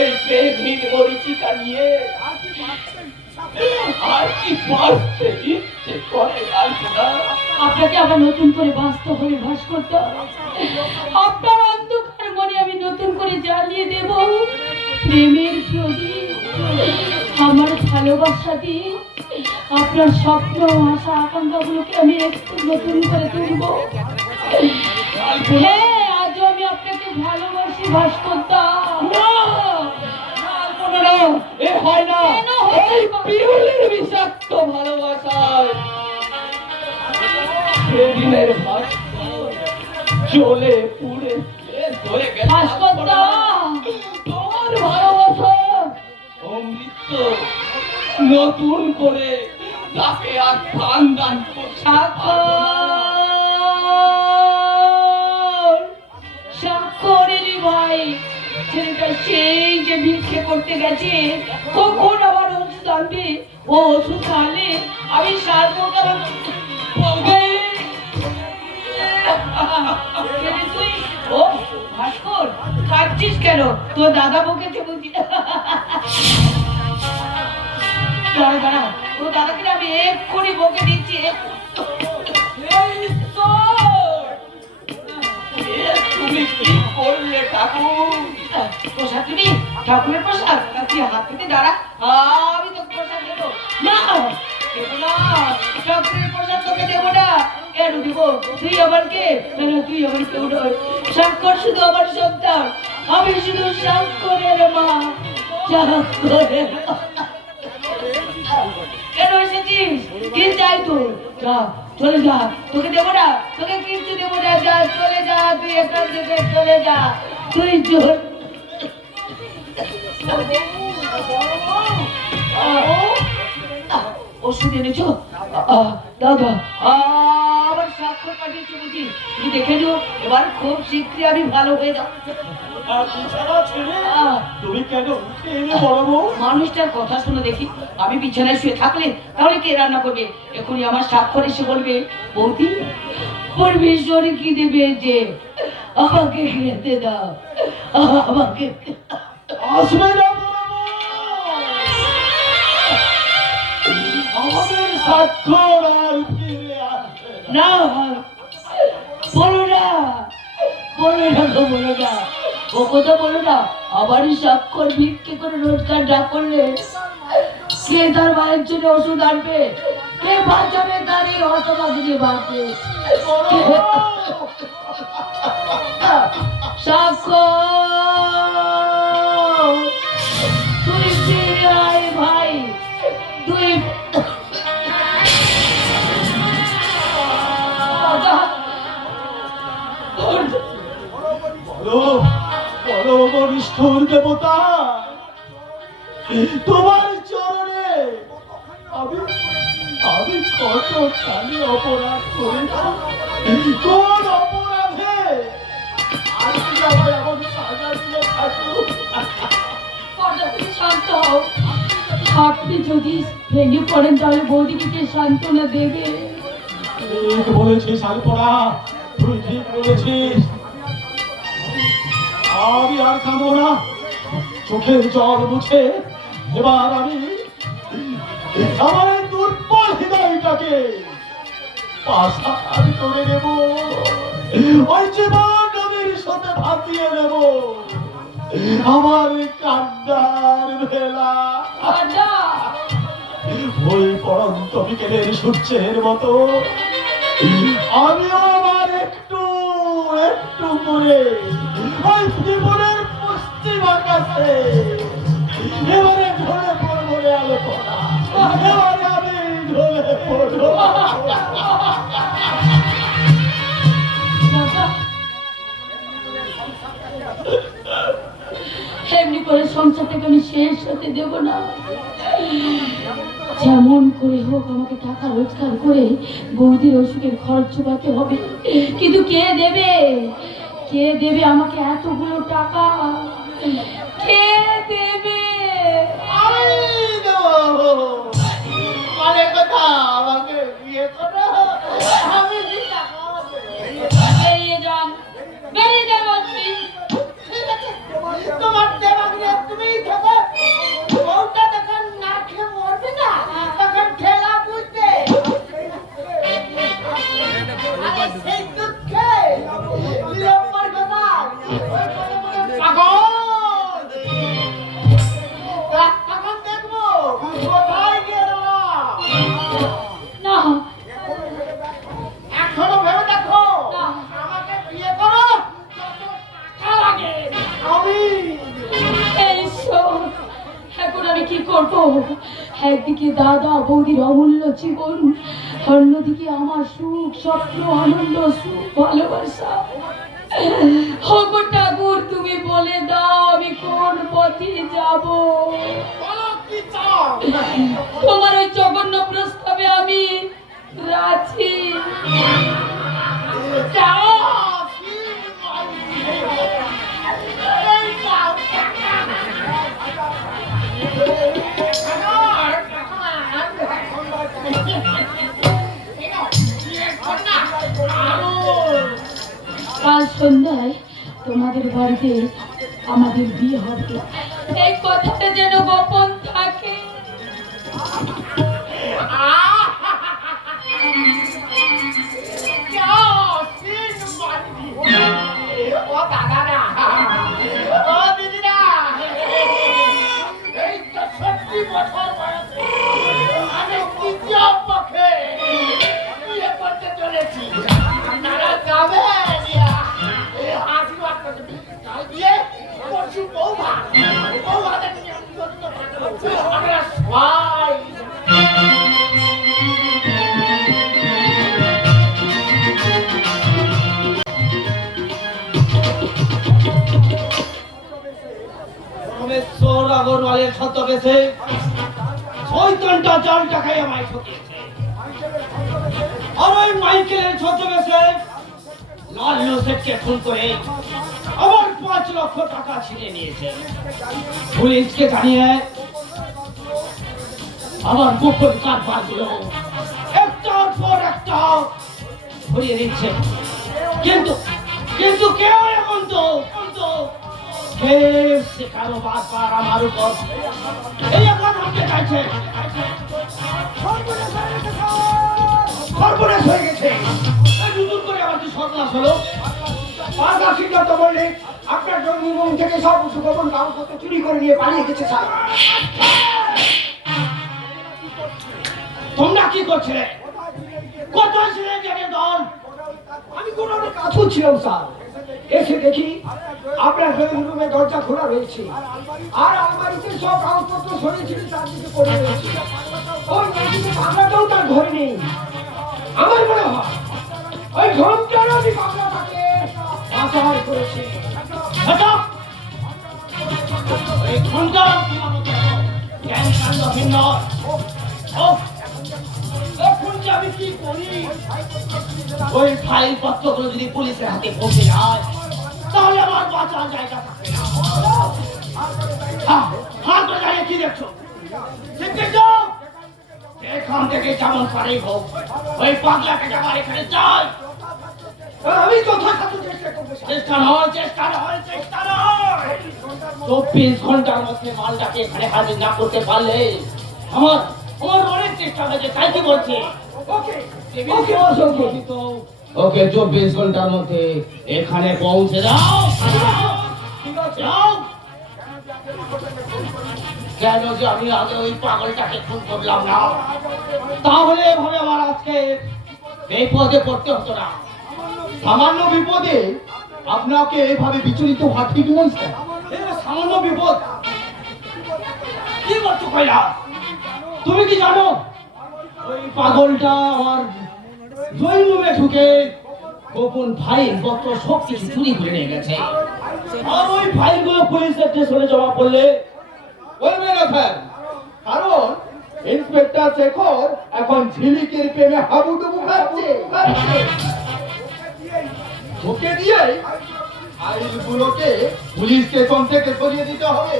এই প্রেমহীন মরীচিকা নিয়ে আর কি বাঁচতে ইচ্ছে করে? আর পোড়া আপনাকে আবার নতুন করে বাঁচতে হবে ভাস্করদা। আপনার অন্ধকার মনে আমি নতুন করে জ্বালিয়ে দেব প্রেমের প্রদীপ। আমার ভালোবাসা দিয়ে আপনার স্বপ্ন আশা আকাঙ্ক্ষাগুলোকে আমি একটু নতুন করে তুলব। হ্যাঁ, আজও আমি আপনাকে ভালোবাসি ভাস্করদা। এ হয় না, কেন হয় না? এই বিরলের বিষাক্ত ভালোবাসায় সেদিনের ভাস্কর জ্বলে পুড়ে শেষ হয়ে গেছে। ভাস্করদা, তোমার ভালোবাসা অমৃত নতুন করে তাকে আর দান দান করছে। স্বাক্ষর এলি ভাই, ছেলেটা সেই যে ভিক্ষে করতে গেছে, কখন আবার ওষুধ আনবে? ও ওষুধ খাওয়ালে আমি সারবো কেমন? তুই ও ভাস্কর কাঁদছিস কেন? তোর দাদা বকেছে বুঝি? দাঁড়া দাঁড়া, তোর দাদাকে আমি এক্ষুনি বকে দিচ্ছি। তুমি কি করলে ঠাকুর? প্রসাদ তুমি ঠাকুরের প্রসাদ তুই হাত থেকে দাঁড়া, আমি তোকে প্রসাদ দেবো না। দেবো না, ঠাকুরের প্রসাদ তোকে দেবো না। কেন দিব? তুই আমার কে? তুই আমার কেউ নয়। স্বাক্ষর শুধু আমার সন্তান, আমি শুধু স্বাক্ষরের মা। স্বাক্ষরের মা। কেন এসেছিস? কি চাই তোর? যা, চলে যা, তোকে দেবো না, তোকে কিচ্ছু দেবো না। যা, চলে যা, তুই এখান থেকে চলে যা। তুই চল। ওষুধ এনেছো? দাদা আবার স্বাক্ষর পাঠিয়েছো বুঝি? তুমি দেখে নিও, এবার খুব শীঘ্রই আমি ভালো হয়ে যাবো। তুমি কেন উঠে এলে বড় বউ? মানুষটার কথা শুনে দেখি, আমি বিছানায় শুয়ে থাকলে তাহলে কে রান্না করবে? এখনই আমার স্বাক্ষর এসে বলবে, বৌদি পরমেশ্বর কি দেবে যে আমাকে খেতে দাও, আমাকে আসবে না বড় বউ। আমাদের স্বাক্ষর আর ফিরে আসবে না। না। বলো না, বলো না গো, বলো না, ও কথা বলো না। আবারই স্বাক্ষর ভিক্ষে করে রোজগার না করলে কে তার মায়ের জন্য ওষুধ আনবে? কে বাঁচাবে তার এই হতভাগিনী মাকে? স্বাক্ষর তুই ফিরে আয় ভাই, তুই বলো বলো নিষ্ঠুর দেবতা, তোমার চরণে আমি আমি কতখানি অপরাধ করেছি। কোন অপরাধে আজকে আমার এমন সাজা দিলে ঠাকুর? শান্ত হও। আপনি যদি ভেঙে পড়েন তাহলে বৌদিকে সান্ত্বনা দেবে। ঠিক বলেছিস আলপনা, তুই ঠিক বলেছিস। আমি আর কাঁদবো না, চোখের জল মুছে এবার আমি আমার এই দুর্বল হৃদয়টাকে পাশান করে নেব, ওই জীবন নদীর সাথে ভাসিয়ে নেব আমার কান্নার ভেলা। ওই পরন্ত বিকেলের সূর্যের মতো আমিও আবার একটু একটু করে ওই জীবনের পুষ্টি বাঁকাছে এবারে ঢলে পড়বো রে আলো করা এবারে আমি ঢলে পড়বো বাবা, এমনি করে সংসারটাকে আমি শেষ হতে দেব না। যেমন করে হোক আমাকে টাকা রোজগার করে বৌদির ওষুধের খরচ চুকাতে হবে। কিন্তু কে দেবে? কে দেবে আমাকে এতগুলো টাকা? কে দেবে? আমি দেবো মানে কথা আমাকে বিয়ে করো আমি টাকা বেরিয়ে যান, বেরিয়ে যান বলছি। তোমার দেবাগ্রে তুমিই থাকো বউটা তখন না খেয়ে মরবে না তখন ঠেলা বুঝবে আরে সেই দুঃখে বিলম্বর কথা পাগল তখন দেখবো কোথায় গেল না, এখনো ভেবে দেখো না। আমাকে বিয়ে করো কত টাকা লাগে আমি এই শোন, এখন আমি কি করব? একদিকে দাদা বৌদির অমূল্য জীবন, অন্যদিকে আমার সুখ স্বপ্ন আনন্দ সুখ ভালোবাসা। ওগো ঠাকুর, তুমি বলে দাও আমি কোন পথে যাব? বলো কি চাও তোমার ওই জঘন্য প্রস্তাবে আমি রাজি। চাও কাল সন্ধ্যায় তোমাদের বাড়িতে আমাদের বিয়ে হবে, এই কথাটা যেন গোপন থাকে। ও দাদারা ও দিদিরা এই তো 70 বছর বয়সে আমি তৃতীয় পক্ষে বিয়ে করতে চলেছি আপনারা যাবেন আশীর্বাদ করতে কাল বিয়ে পরশু বৌভাতের নিয়ম আপনারা সবাই সোমেশ্বর আগরওয়ালের ছদ্মবেশে চৈতনটা জাল টাকায় আমায় ঠকিয়েছে। আর ওই মাইকেলের ছদ্মবেশে লাল্লু শেঠকে খুন করে আবার 5 লক্ষ টাকা ছিনিয়ে নিয়েছে। পুলিশকে জানিয়ে আমার গোপন কারবারগুলো একটার পর একটা ঘুরিয়ে দিচ্ছে। কিন্তু কিন্তু কেউ এখন তো সে কারোবার পার আমার উপর এই এখন ভাবতে চাইছে। সর্বনাশ হয়ে গেছে। নতুন করে আমার কি সর্বনাশ হলো? পাঁচা সিদ্ধান্ত বললে আপনার জন্মভূম থেকে সব সুগোপন কাগজপত্র চুরি করে নিয়ে পালিয়ে গেছে স্যার তোমরা কি করছিলে? কোথায় ছিলে জেগে দল? আমি কোনো কাছেও ছিলাম স্যার এসে দেখি আপনার ড্রয়িং রুমে দরজা খোলা রয়েছে আর আলমারিতে সব কাগজপত্র সরিয়ে চারদিকে পড়ে রয়েছে ওই মেয়েটিকে বাংলাটাও তার ঘরে নেই আমার মনে হয় ওই ঘন্টার আমি বাংলাটাকে পাচার করেছি হঠাৎ এই ঘন্টা জ্ঞান কাণ্ডহীন নয়। এখন যে আমি কি করি? ওই ফাইল পত্রগুলো যদি পুলিশের হাতে পৌঁছে যায় তাহলে আমার বাঁচার জায়গা থাকে না। হাত ধরে দাঁড়িয়ে কি দেখছো? এখান থেকে যেমন পারে হোক ওই পাগলাকে যাবার এখানে চাই। আমি যথাসাধ্য চেষ্টা করবো স্যার। চেষ্টা নয় 24 ঘন্টার মধ্যে মালটাকে এখানে হাজির না করতে পারলে আমার অনেক চেষ্টা হয়েছে। তাই কি বলছি? ওকে ওকে বস ওকে ওকে 24 ঘন্টার মধ্যে এখানে পৌঁছে দাও। যাও। কেন যে আমি আগে ওই পাগলটাকে খুন করলাম না? তাহলে এভাবে আমার আজকে এই পদে পড়তে হতো না। সামান্য বিপদে আপনাকে এভাবে বিচলিত হওয়া ঠিক নয় স্যার। সামান্য বিপদ কি করছো কৈলাস? তুমি কি জানো ওই পাগলটা আমার ড্রয়িং রুমে ঢুকে গোপন ফাইল পত্র সব কিছু চুরি করে নিয়ে গেছে, আর ওই ফাইলগুলো পুলিশের স্টেশনে জমা করলে বলবে না স্যার, কারণ ইন্সপেক্টর শেখর এখন ঝিলিকের প্রেমে হাবুডুবু খাচ্ছে। ওকে দিয়ে ফাইলগুলোকে পুলিশ স্টেশন থেকে সরিয়ে দিতে হবে।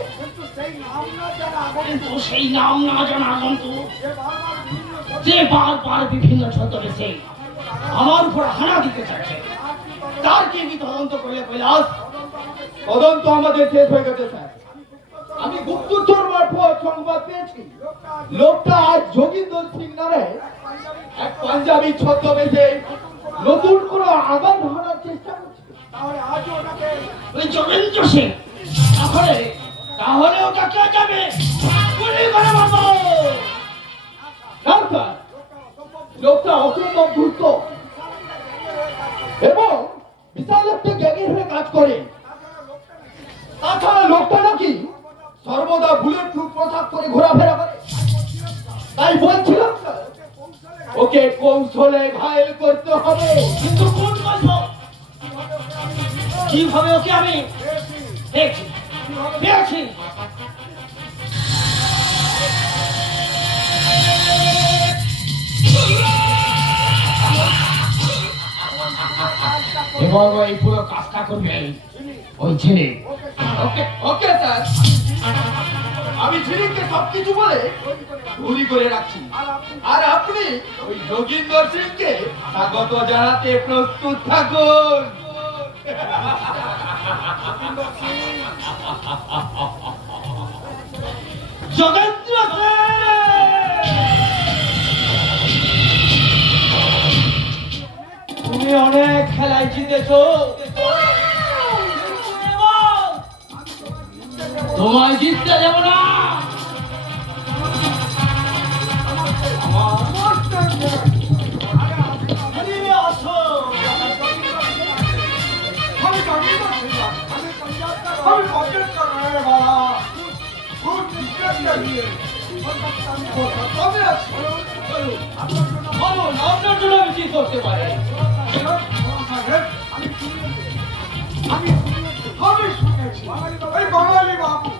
কিন্তু সেই নাম না জানা জন্তু যে বারবার বিভিন্ন ছদ্মবেশে আমার উপর হানা দিতে চাইছে, তার কি তদন্ত করলে কৈলাস? তদন্ত আমাদের শেষ হয়ে গেছে স্যার। আমি গুপ্তচর মারফত সংবাদ পেয়েছি, লোকটা আজ যোগিন্দর সিং নামে এক পাঞ্জাবি ছদ্মবেশে নতুন করে আগাম হানার চেষ্টা করছে। ওই যোগেন্দ্র সিং, তাহলে ওটা কে যাবে? গুলি করে মারবো। না স্যার, লোকটা অসম্ভব ধূর্ত এবং বিশাল একটা গ্যাংয়ের হয়ে কাজ করে। তাছাড়া লোকটা নাকি সর্বদা বুলেট প্রুফ পোশাক পরে ঘোরাফেরা করে। তাই বলছিলাম স্যার, ওকে কৌশলে ঘায়েল করতে হবে। কিন্তু কোন কৌশল? কিভাবে ওকে আমি পেয়েছি? এবং এই পুরো কাজটা করবে ওই ছেলে। ওকে ওকে স্যার, আমি ঝিলিককে সবকিছু বলে গুলি করে রাখছি, আর আপনি ওই যোগিন্দর সিংকে স্বাগত জানাতে প্রস্তুত থাকুন। যোগেন্দ্র তুমি অনেক খেলায় জিতেছো, তোমায় জিততে দেব না। বলুন আপনার জন্য আমি কি করতে পারি? আমি শুনেছি ওই বাঙালি বাবু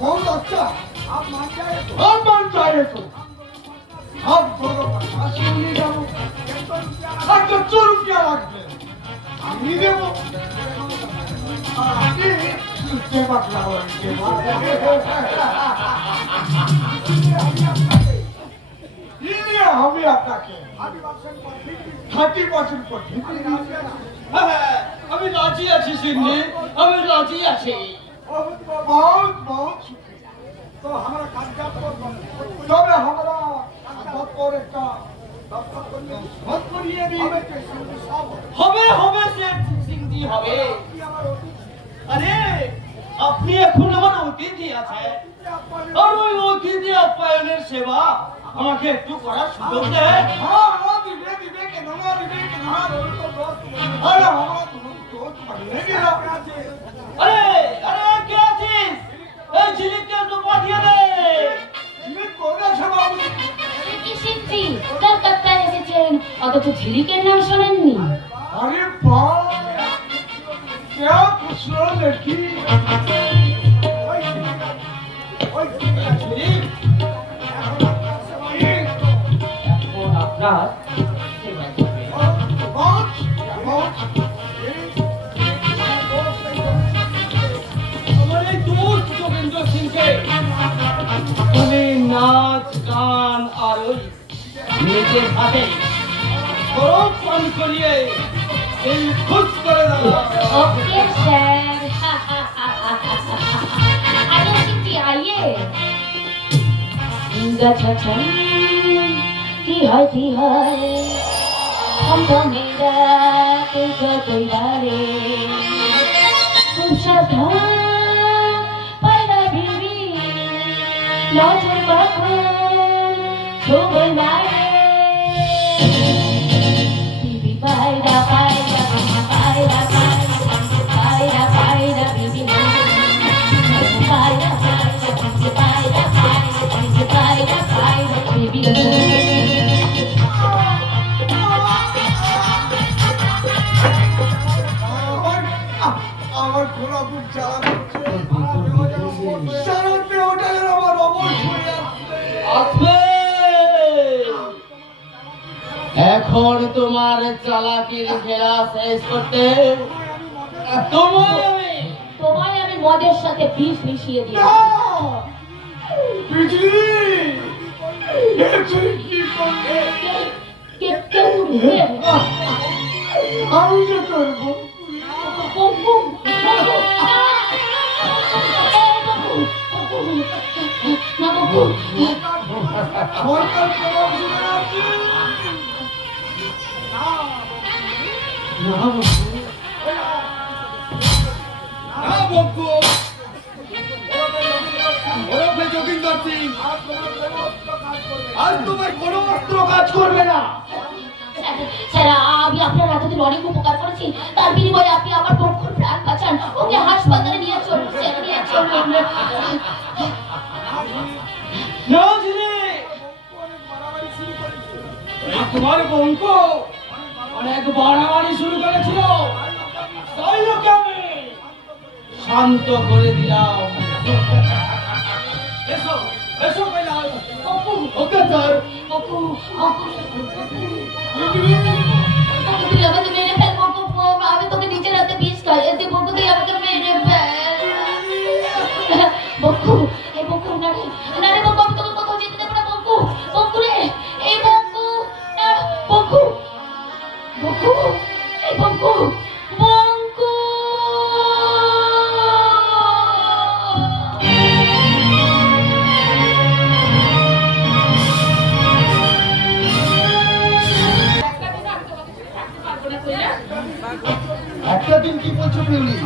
बहुत अच्छा आप मान जाए तो आप दोनों फांसी नहीं जाओ আর 100 रुपया লাগবে আমি দেব আর আপনি সুতে বাকলা হচ্ছে ইনি আমি আপনাকে 30% করে হ্যাঁ, আমি রাজি আছি সিন্নি, আমি রাজি আছি। बहुत बहुत शुक्रिया। तो हमारा कागजात पर तब हमारा कागजात पर एक मत करिए भी হবে সিংজি হবে। আরে আপনি এখন আমার অতিথি আছে, আর ওই অতিথি আপ্যায়নের সেবা আমাকে একটু করার সুযোগ দেন। हाँ हाँ दिवे दिवे के नोना अरे हमारा दोस्त पढ़ने गया আরে আরে কে আছিস? এই ঝিলিককে একটু পাঠিয়ে দে। जिन्हें कौन है बाबू শিখছি কলকাতায় এসেছেন অথচ ঝিলিকের নাম শোনেননি? अरे बाप क्या खुशरो लड़की ঝিলিক, এখন আপনার সেবা করবে। बहुत बहुत আমার এই দোস্ত যোগেন্দ্র সিংকে তুমি নাচ গান আর ওই নিজের হাতে খরচ পান করিয়ে এই খুশ করে দাও। ओके सर आइए शिखी आइए गछछन কি হয় हम तो मेरा तुझे तैयारे খুব সাবধান পায়রা ভিড়ি নজর রাখো ছবি মারে এখন তোমার চালাকির খেলা শেষ করতে তোমায় আমি মদের সাথে বিষ মিশিয়ে দিই। আমি যে করবো সরকার যোগিন্দর সিং, আজ তোমার কোনো অস্ত্র কাজ করবে না। স্যার, আমি আপনার এতদিন অনেক উপকার করেছি, তার বিনিময়ে আপনি আমার পক্ষর প্রাণ বাঁচান। ওকে হাসপাতালে নিয়ে চলুন স্যার, নিয়ে চলুন। তোমার বোনকে অনেক বাড়াবাড়ি শুরু করেছিল, তাই ওকে আমি শান্ত করে দিলাম। এসো এসো কৈলাস। ওকে স্যার, অপু, অপু, তুই আমাকে মেরে ফেল বকু। আমি তোকে নিচের হাতে বিষ খাইয়েছি বকু, তুই আমাকে মেরে ফেল বকু। এই বকু, না রে, না রে বকু, আমি তোকে কোথাও যেতে দেবো না বকু। বকু রে, এই বকু, না বকু, বকু, এই বকু, বকু। একটা দিন কি বলছো পিউলি?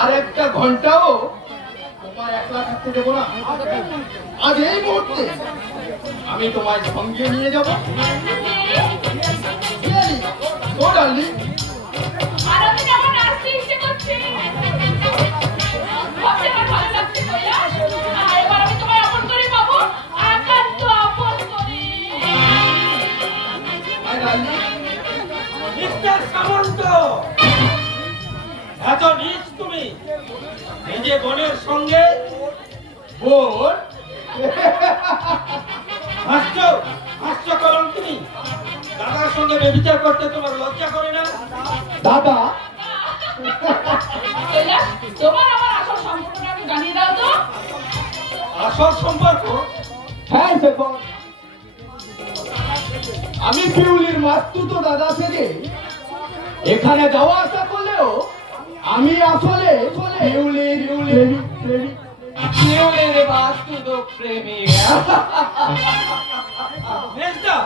আর একটা ঘন্টাও তোমায় একলা থাকতে দেবো না। আজ এই মুহূর্তে আমি তোমায় সঙ্গে নিয়ে যাবো। ও ডার্লিং, আর আমি আমার নাচতে ইচ্ছে করছে। ভাবতে আমার ভালো লাগছে কৈলাস। আর এবার আমি তোমায় আপন করে পাবো, একান্ত আপন করে। হাই ডার্লিং, মিস্টার সামন্ত, এত নিচ তুমি নিজে বোনের সঙ্গে বোন, হাস্য হাস্য করুন তুমি। দাদার সঙ্গে বেবিচার করতে তোমার লজ্জা করে না? দাদা, কৈলাস, তোমার আমার আসল সম্পর্কটা আমি জানিয়ে দাও তো। আসল সম্পর্ক? হ্যাঁ সেবক, আমি পিউলির মাস্তুতো দাদা সেজে এখানে যাওয়া আসা করলেও আমি আসলে পিউলির পিউলির বাস্তুতো প্রেমিক। মেজদা,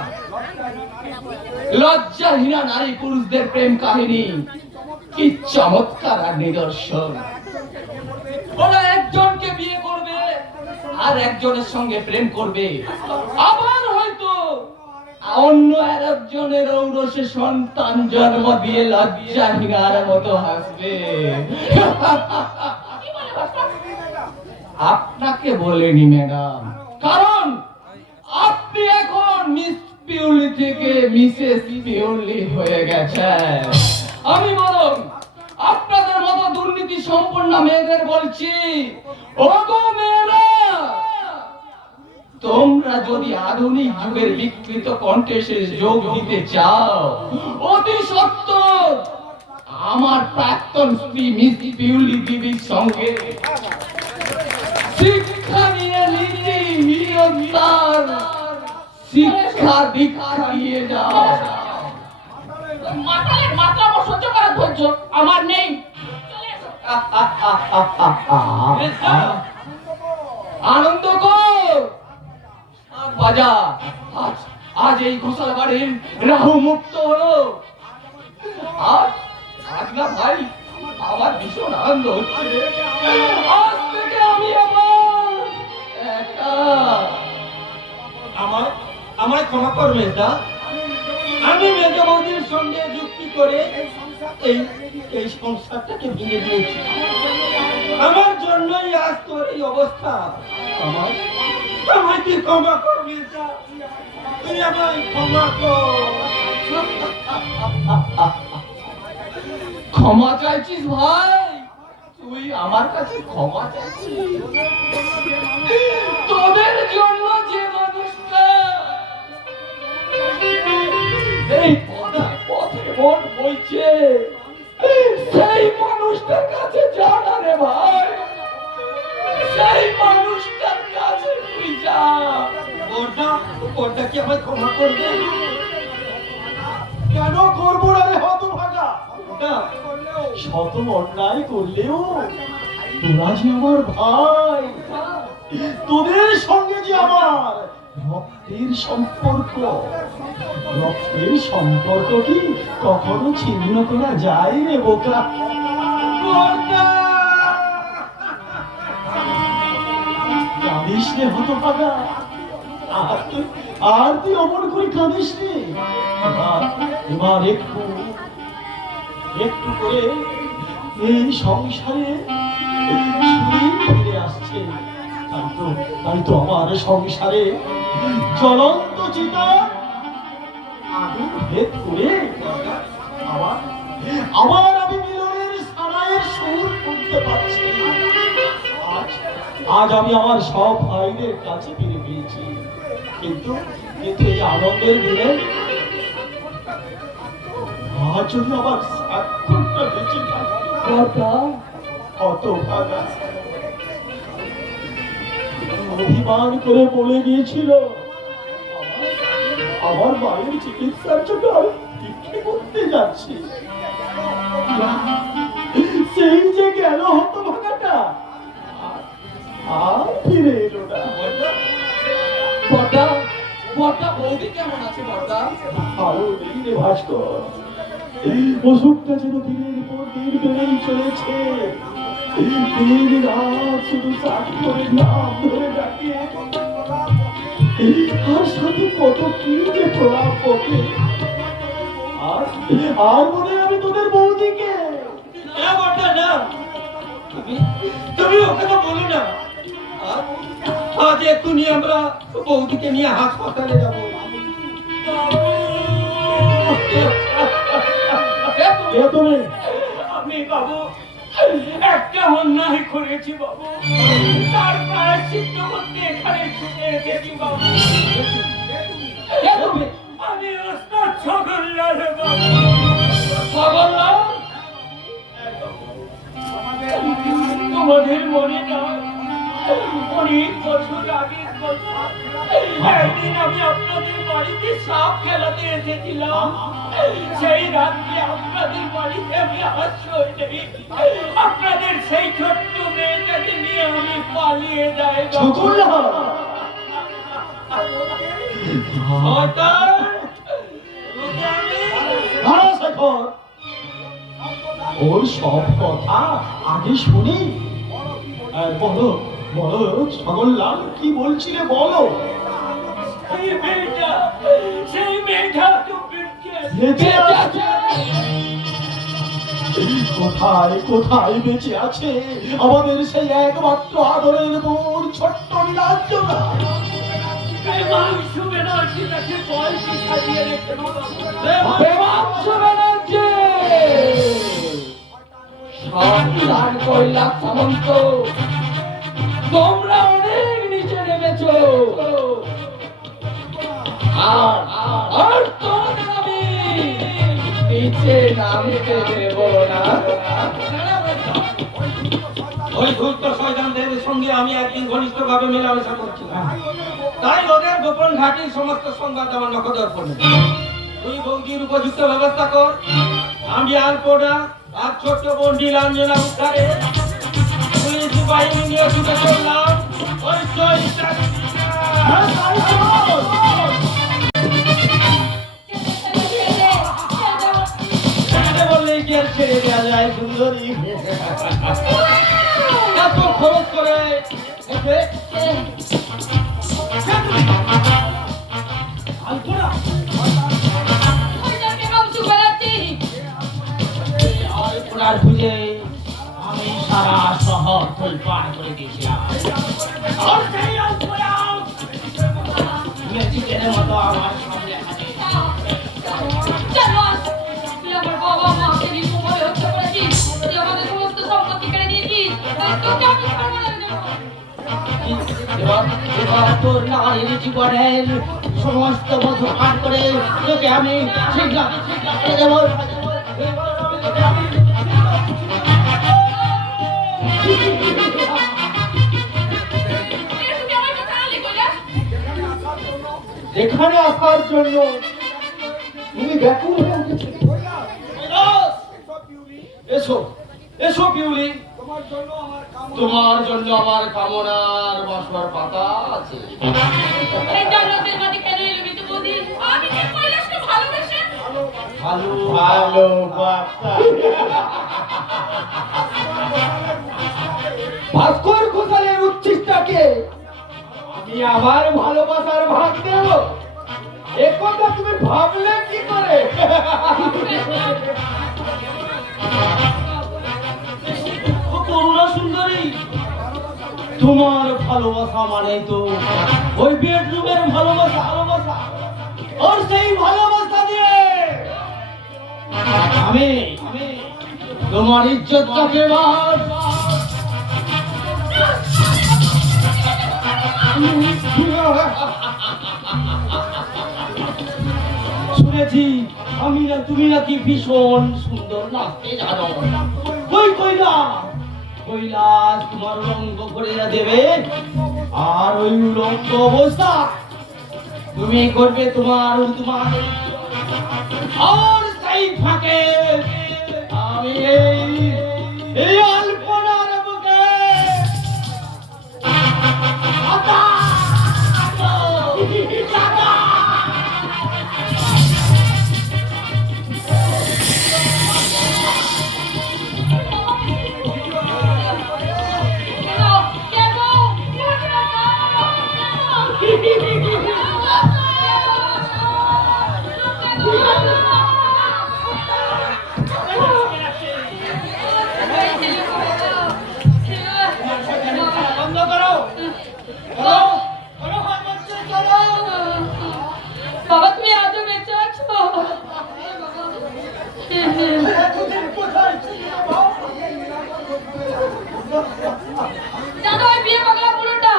লজ্জাহীনা নারী পুরুষদের প্রেম কাহিনী কি চমৎকার আর নিদর্শন। ওরা একজনকে বিয়ে করবে আর একজনের সঙ্গে প্রেম করবে, আবার হয়তো অন্য একজনের ঔরসে সন্তান জন্ম দিয়ে লজ্জাহীনার মতো হাসবে। কি বলে ভাস্কর? আপনাকে বলেনি ম্যাডাম, কারণ আপনি এখন মিস পিউলি থেকে মিসেস পিউলি হয়ে গেছেন। আমি বরং আপনাদের মতো দুর্নীতি সম্পন্ন মেয়েদের বলছি, ওগো মেয়েরা, তোমরা যদি আধুনিক যুগের বিকৃত কণ্ঠে যোগ দিতে চাও, অতি সত্বর আমার প্রাক্তন স্ত্রী মিস পিউলি দেবীর সঙ্গে শিক্ষা নিয়ে নীতি হীনতার শিক্ষা দীক্ষা নিয়ে যাও। মাতালের মাত্রা আমার সহ্য করার ধৈর্য আমার নেই। চলে এসো। মেজদা, আনন্দ কর বাজা, আজ এই ঘোষাল বাড়ির রাহু মুক্ত হলো। আজ আজ না ভাই, আমার ভীষণ আনন্দ হচ্ছে। আজ থেকে আমি আমার একা। আমায় ক্ষমা কর মেজদা। আমি মেজ বৌদির সঙ্গে যুক্তি করে এই সংসারটাকে ভেঙে দিয়েছি। আমার জন্যই আজ তোর এই অবস্থা। আমায় তুই ক্ষমা কর মেজদা, তুই আমায় ক্ষমা কর। ক্ষমা চাইছিস ভাই? তুই আমার কাছে ক্ষমা চাইছিস? তোদের জন্য যে মানুষটা মন বইছে সেই মানুষটার কাছে যা না রে ভাই, সেই মানুষটার কাছে তুই যা। ওটা কি আমায় ক্ষমা করবে? কেন করবো না রে হতভাগা? ওটা শত অন্যায় করলেও তোরা যে আমার ভাই, তোদের সঙ্গে যে আমার রক্তের সম্পর্ক, রক্তের সম্পর্কটি কখনো ছিন্ন করা যায় রে বোকা। কাঁদিস রে হতভাগা, আর তুই অমন করে কাঁদিস রে। এবার একটু একটু করে এই সংসারে সুদিন ফিরে আসছে। তাই তো আমার সংসারে জ্বলন্ত চিতা আগুন ভেদ করে আবার আমি মিলনের সারায়ের সুর শুনতে পাচ্ছি। আজ আমি আমার সব ভাইদের কাছে ফিরে পেয়েছি, কিন্তু এই আনন্দের দিনে আজ যদি আমার স্বাক্ষরটা বেঁচে থাকে, হতভাগা অভিমান করে বলে গিয়েছিল আমার মায়ের চিকিৎসার জন্য আমি ভিক্ষে করতে যাচ্ছি। সেই যে গেল হতভাগাটা, আর ফিরে এলো না। বড়দা, বড়দা বৌদি কেমন আছে বড়দা? ভালো নেই রে ভাস্কর, অসুখটা যেন দিনের পর দিন বেড়েই চলেছে। দিন রাত শুধু চাক করে নাম ধরে ডাকে, আর সাথে কত কি যে প্রলাপ বকে। আর মনে হয় আমি তোদের বৌদিকে। না বড়দা না, তুমি ওকে তো বলো না। আজ এক্ষুনি আমরা বৌদিকে নিয়ে হাসপাতালে যাবো। আমি বাবু একটা অন্যায় করেছি বাবু, তার প্রায়শ্চিত্ত করতে এখানে ছুটে এসেছি বাবু। আমি ওস্তাদ ছগল্লাল বাবু। ছগল্লাল? তোমাদের মনে নয়, অনেক বছর আগের কথা একদিন আমি আপনাদের বাড়িতে সাপ খেলাতে এসেছিলাম। সেই রাত্রে আপনাদের বাড়িতে আমি আশ্রয় নেই, আপনাদের সেই ছোট্ট মেয়েটাকে নিয়ে আমি পালিয়ে যাই। ওর সব কথা আগে শুনি। বলো বলো ছগল্লাল, কি বলছিলে বলো। সেই মেয়েটা তো বেঁচে আছে? কোথায় কোথায় বেঁচে আছে আমাদের সেই একমাত্র আদরের বোন ছোট্ট নীলাঞ্জনা? দেবাংশু ব্যানার্জি তাকে বয়সে সাজিয়ে রেখে দেবাংশু ব্যানার্জি, সাবধান কৈলাস সামন্ত, তোমরা অনেক নিচে নেমেছো। আর তোমাদের আমি নিচে নামতে দেব না। ওই ধূর্ত শয়তানদের সঙ্গে আমি একদিন ঘনিষ্ঠভাবে মেলামেশা করছিলাম, তাই ওদের গোপন ঘাটির সমস্ত সংবাদ আমার নখদর পড়ল। তুই বৌদির উপযুক্ত ব্যবস্থা কর, আমি আলপোড়া আর ছোট্ট বোন নীলাঞ্জনা উদ্ধারে পুলিশ বাহিনী নিয়ে ছুটে চললাম। ওই বললেই কি আর ছেড়ে দেওয়া যায় সুন্দরী? এত খরচ করে আলপোড়া আলপোড়ার খুঁজে আমি সারা শহর তোলপাড় করে দিয়েছিলাম। আর সেই আলপোড়া মেজিকের মতো আমার সামনে হাতে। আমার বাবা মাকে নির্মমভাবে হত্যা করেছিস, তুই আমাদের সমস্ত সম্পত্তি কেড়ে দিয়েছিস, তোকে আমি ছাড়বো না। এবার তোর নারীর জীবনের সমস্ত বছর পার করে তোকে আমি শিখলাম দেবো। তুমি আমার কথা আনলি কৈলাস? এখানে আসার জন্য তুমি ব্যাকুল হয়ে উঠেছে। এসো এসো পিউলি, তোমার জন্য আমার কামনার বাসর পাতা আছে। এই জান্নাতের মাটি কেন এলো বিধুবতী? আমি যে কৈলাসকে ভালোবেসে ভালো ভালো বার্তা। ভাস্কর ঘোষালের উচ্ছিষ্টাকে আমি আমার ভালোবাসার ভাগ দেব, একথা তুমি ভাবলে কি করে? ও করুণা সুন্দরী, তোমার ভালোবাসা মানে তো ওই বেডরুমের ভালোবাসা ভালোবাসা আর সেই ভালোবাসা দিয়ে আমি তোমার ইজ্জতটাকে বাদ শুনেছি আমি না তুমি নাকি ভীষণ সুন্দর নাচতে জানো। ওই কৈলাস তোমার রঙ্গ করে দেবে, আর ওই উলঙ্গ অবস্থা তুমি করবে তোমার আর সেই ফাঁকে আমি এই আলপনার বুকে বন্ধ করো বাবা তুমি আজও বেঁচে আছো? দাদা ওই বিয়ে পাগলা বুড়োটা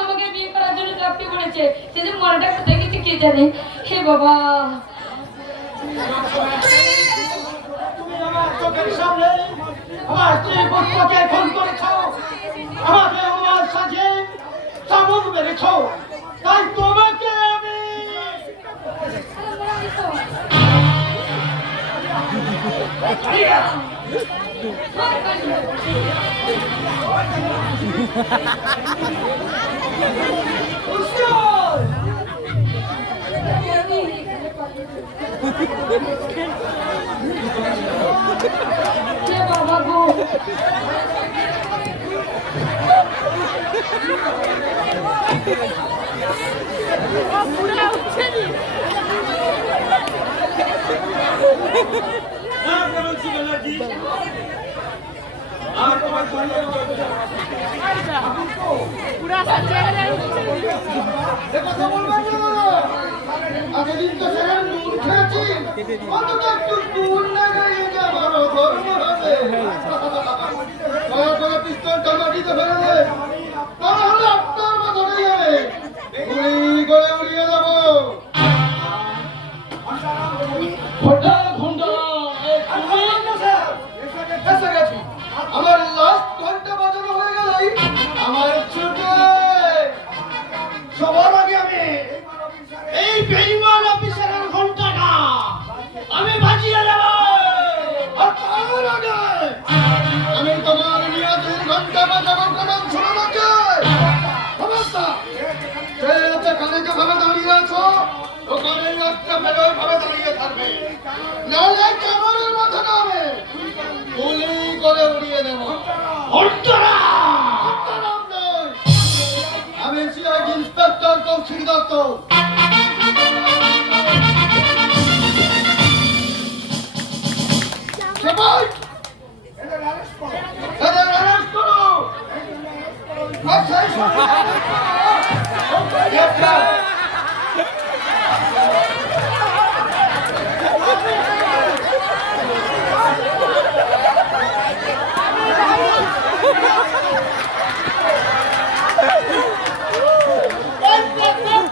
আমাকে বিয়ে করার জন্য চাপটি করেছে, সেদিন মরাটা কোথায় গেছে কে জানে। হে বাবা, তুমি আমার চোখের সামনে আমার স্ত্রী পুত্রকে খুন করেছ, আমাকে আমার সাজে চাবুক মেরেছ, তাই তোমাকে আমি হে বাবা গো, একথা বলবেন না। আগের তো সেখানে নুন খেয়েছি, অন্তত একটু নুন না খাইয়ে যে আমারও ধর্ম হবে। দয়া করে পিস্তলটা মাটিতে ফেলে দে, তাহলে আপনার মাথা হয়ে যাবে, গুলি করে উড়িয়ে দেবো। এসে গেছি। আমার লাস্ট ঘন্টা বাজানো হয়ে গেলেই আমার ছুটে সবার আগে আমি এই বেঈমান অফিসারের ঘন্টাটা আমি বাজিয়ে দেব। আর তার আগে আমি তোমার নিয়াজের ঘন্টা বাজাবো। কেমন শোনা যাচ্ছে? সমস্যা যেখানে যেভাবে দাঁড়িয়ে আছো ওখানে একটা ফেলে ভাবে দাঁড়িয়ে থাকবে, নাহলে কেমনের মাথাটা হবে গুলি করে উড়িয়ে দেবো। ঘন্টারা আপনার নাম নয়, আমি সিআইডি ইন্সপেক্টর কৌশিক দত্ত। সবাই এদের অ্যারেস্ট করো। আচ্ছা,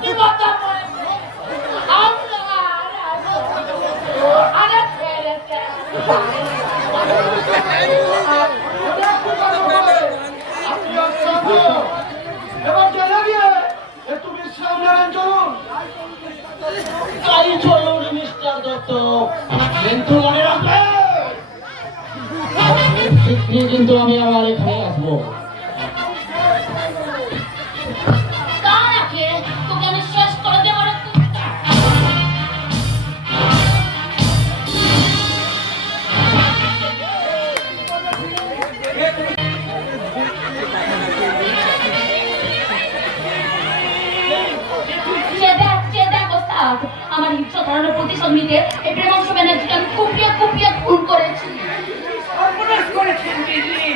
এই মাথা আপনি অশ্রাব্য। এবার চলে গিয়ে একটু বিশ্রাম নেবেন, চলুন। তাই চলুন মিস্টার দত্ত, কিন্তু মনে রাখবেন শীঘ্রই কিন্তু আমি আবার এখানে আসবো। তার আগে তোকে আমি শেষ করে দেবো রে তুই। যে দেখ ওস্তাদ, আমার ইচ্ছা ধরনের প্রতিশোধ নিতে এই প্রেমাংশ ব্যানার্জিকে আমি কুপিয়ে কুপিয়ে খুন করেছি। সর্বনাশ করেছেন দিদি।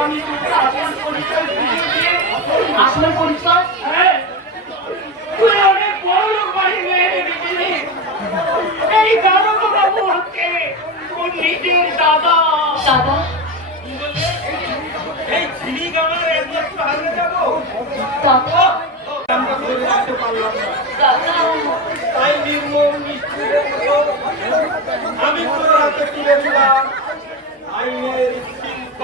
আমি তোকে আসল পরিচয় বুঝিয়ে দিয়ে, আসল পরিচয় হ্যাঁ, তুই অনেক বড় লোক বাড়ি মেয়ে দিদি। এই দারোগ বাবু হচ্ছে তোর নিজের দাদা। দাদা এই ঝিলিক আমার একমাত্র হারিয়ে যাবো। দাদা আমরা ধরে রাখতে পারলাম না। দাদা তাই নির্মম নিষ্ঠুরের মতো আমি তোর হাতে তুলে দিলাম আইনের শিল্প।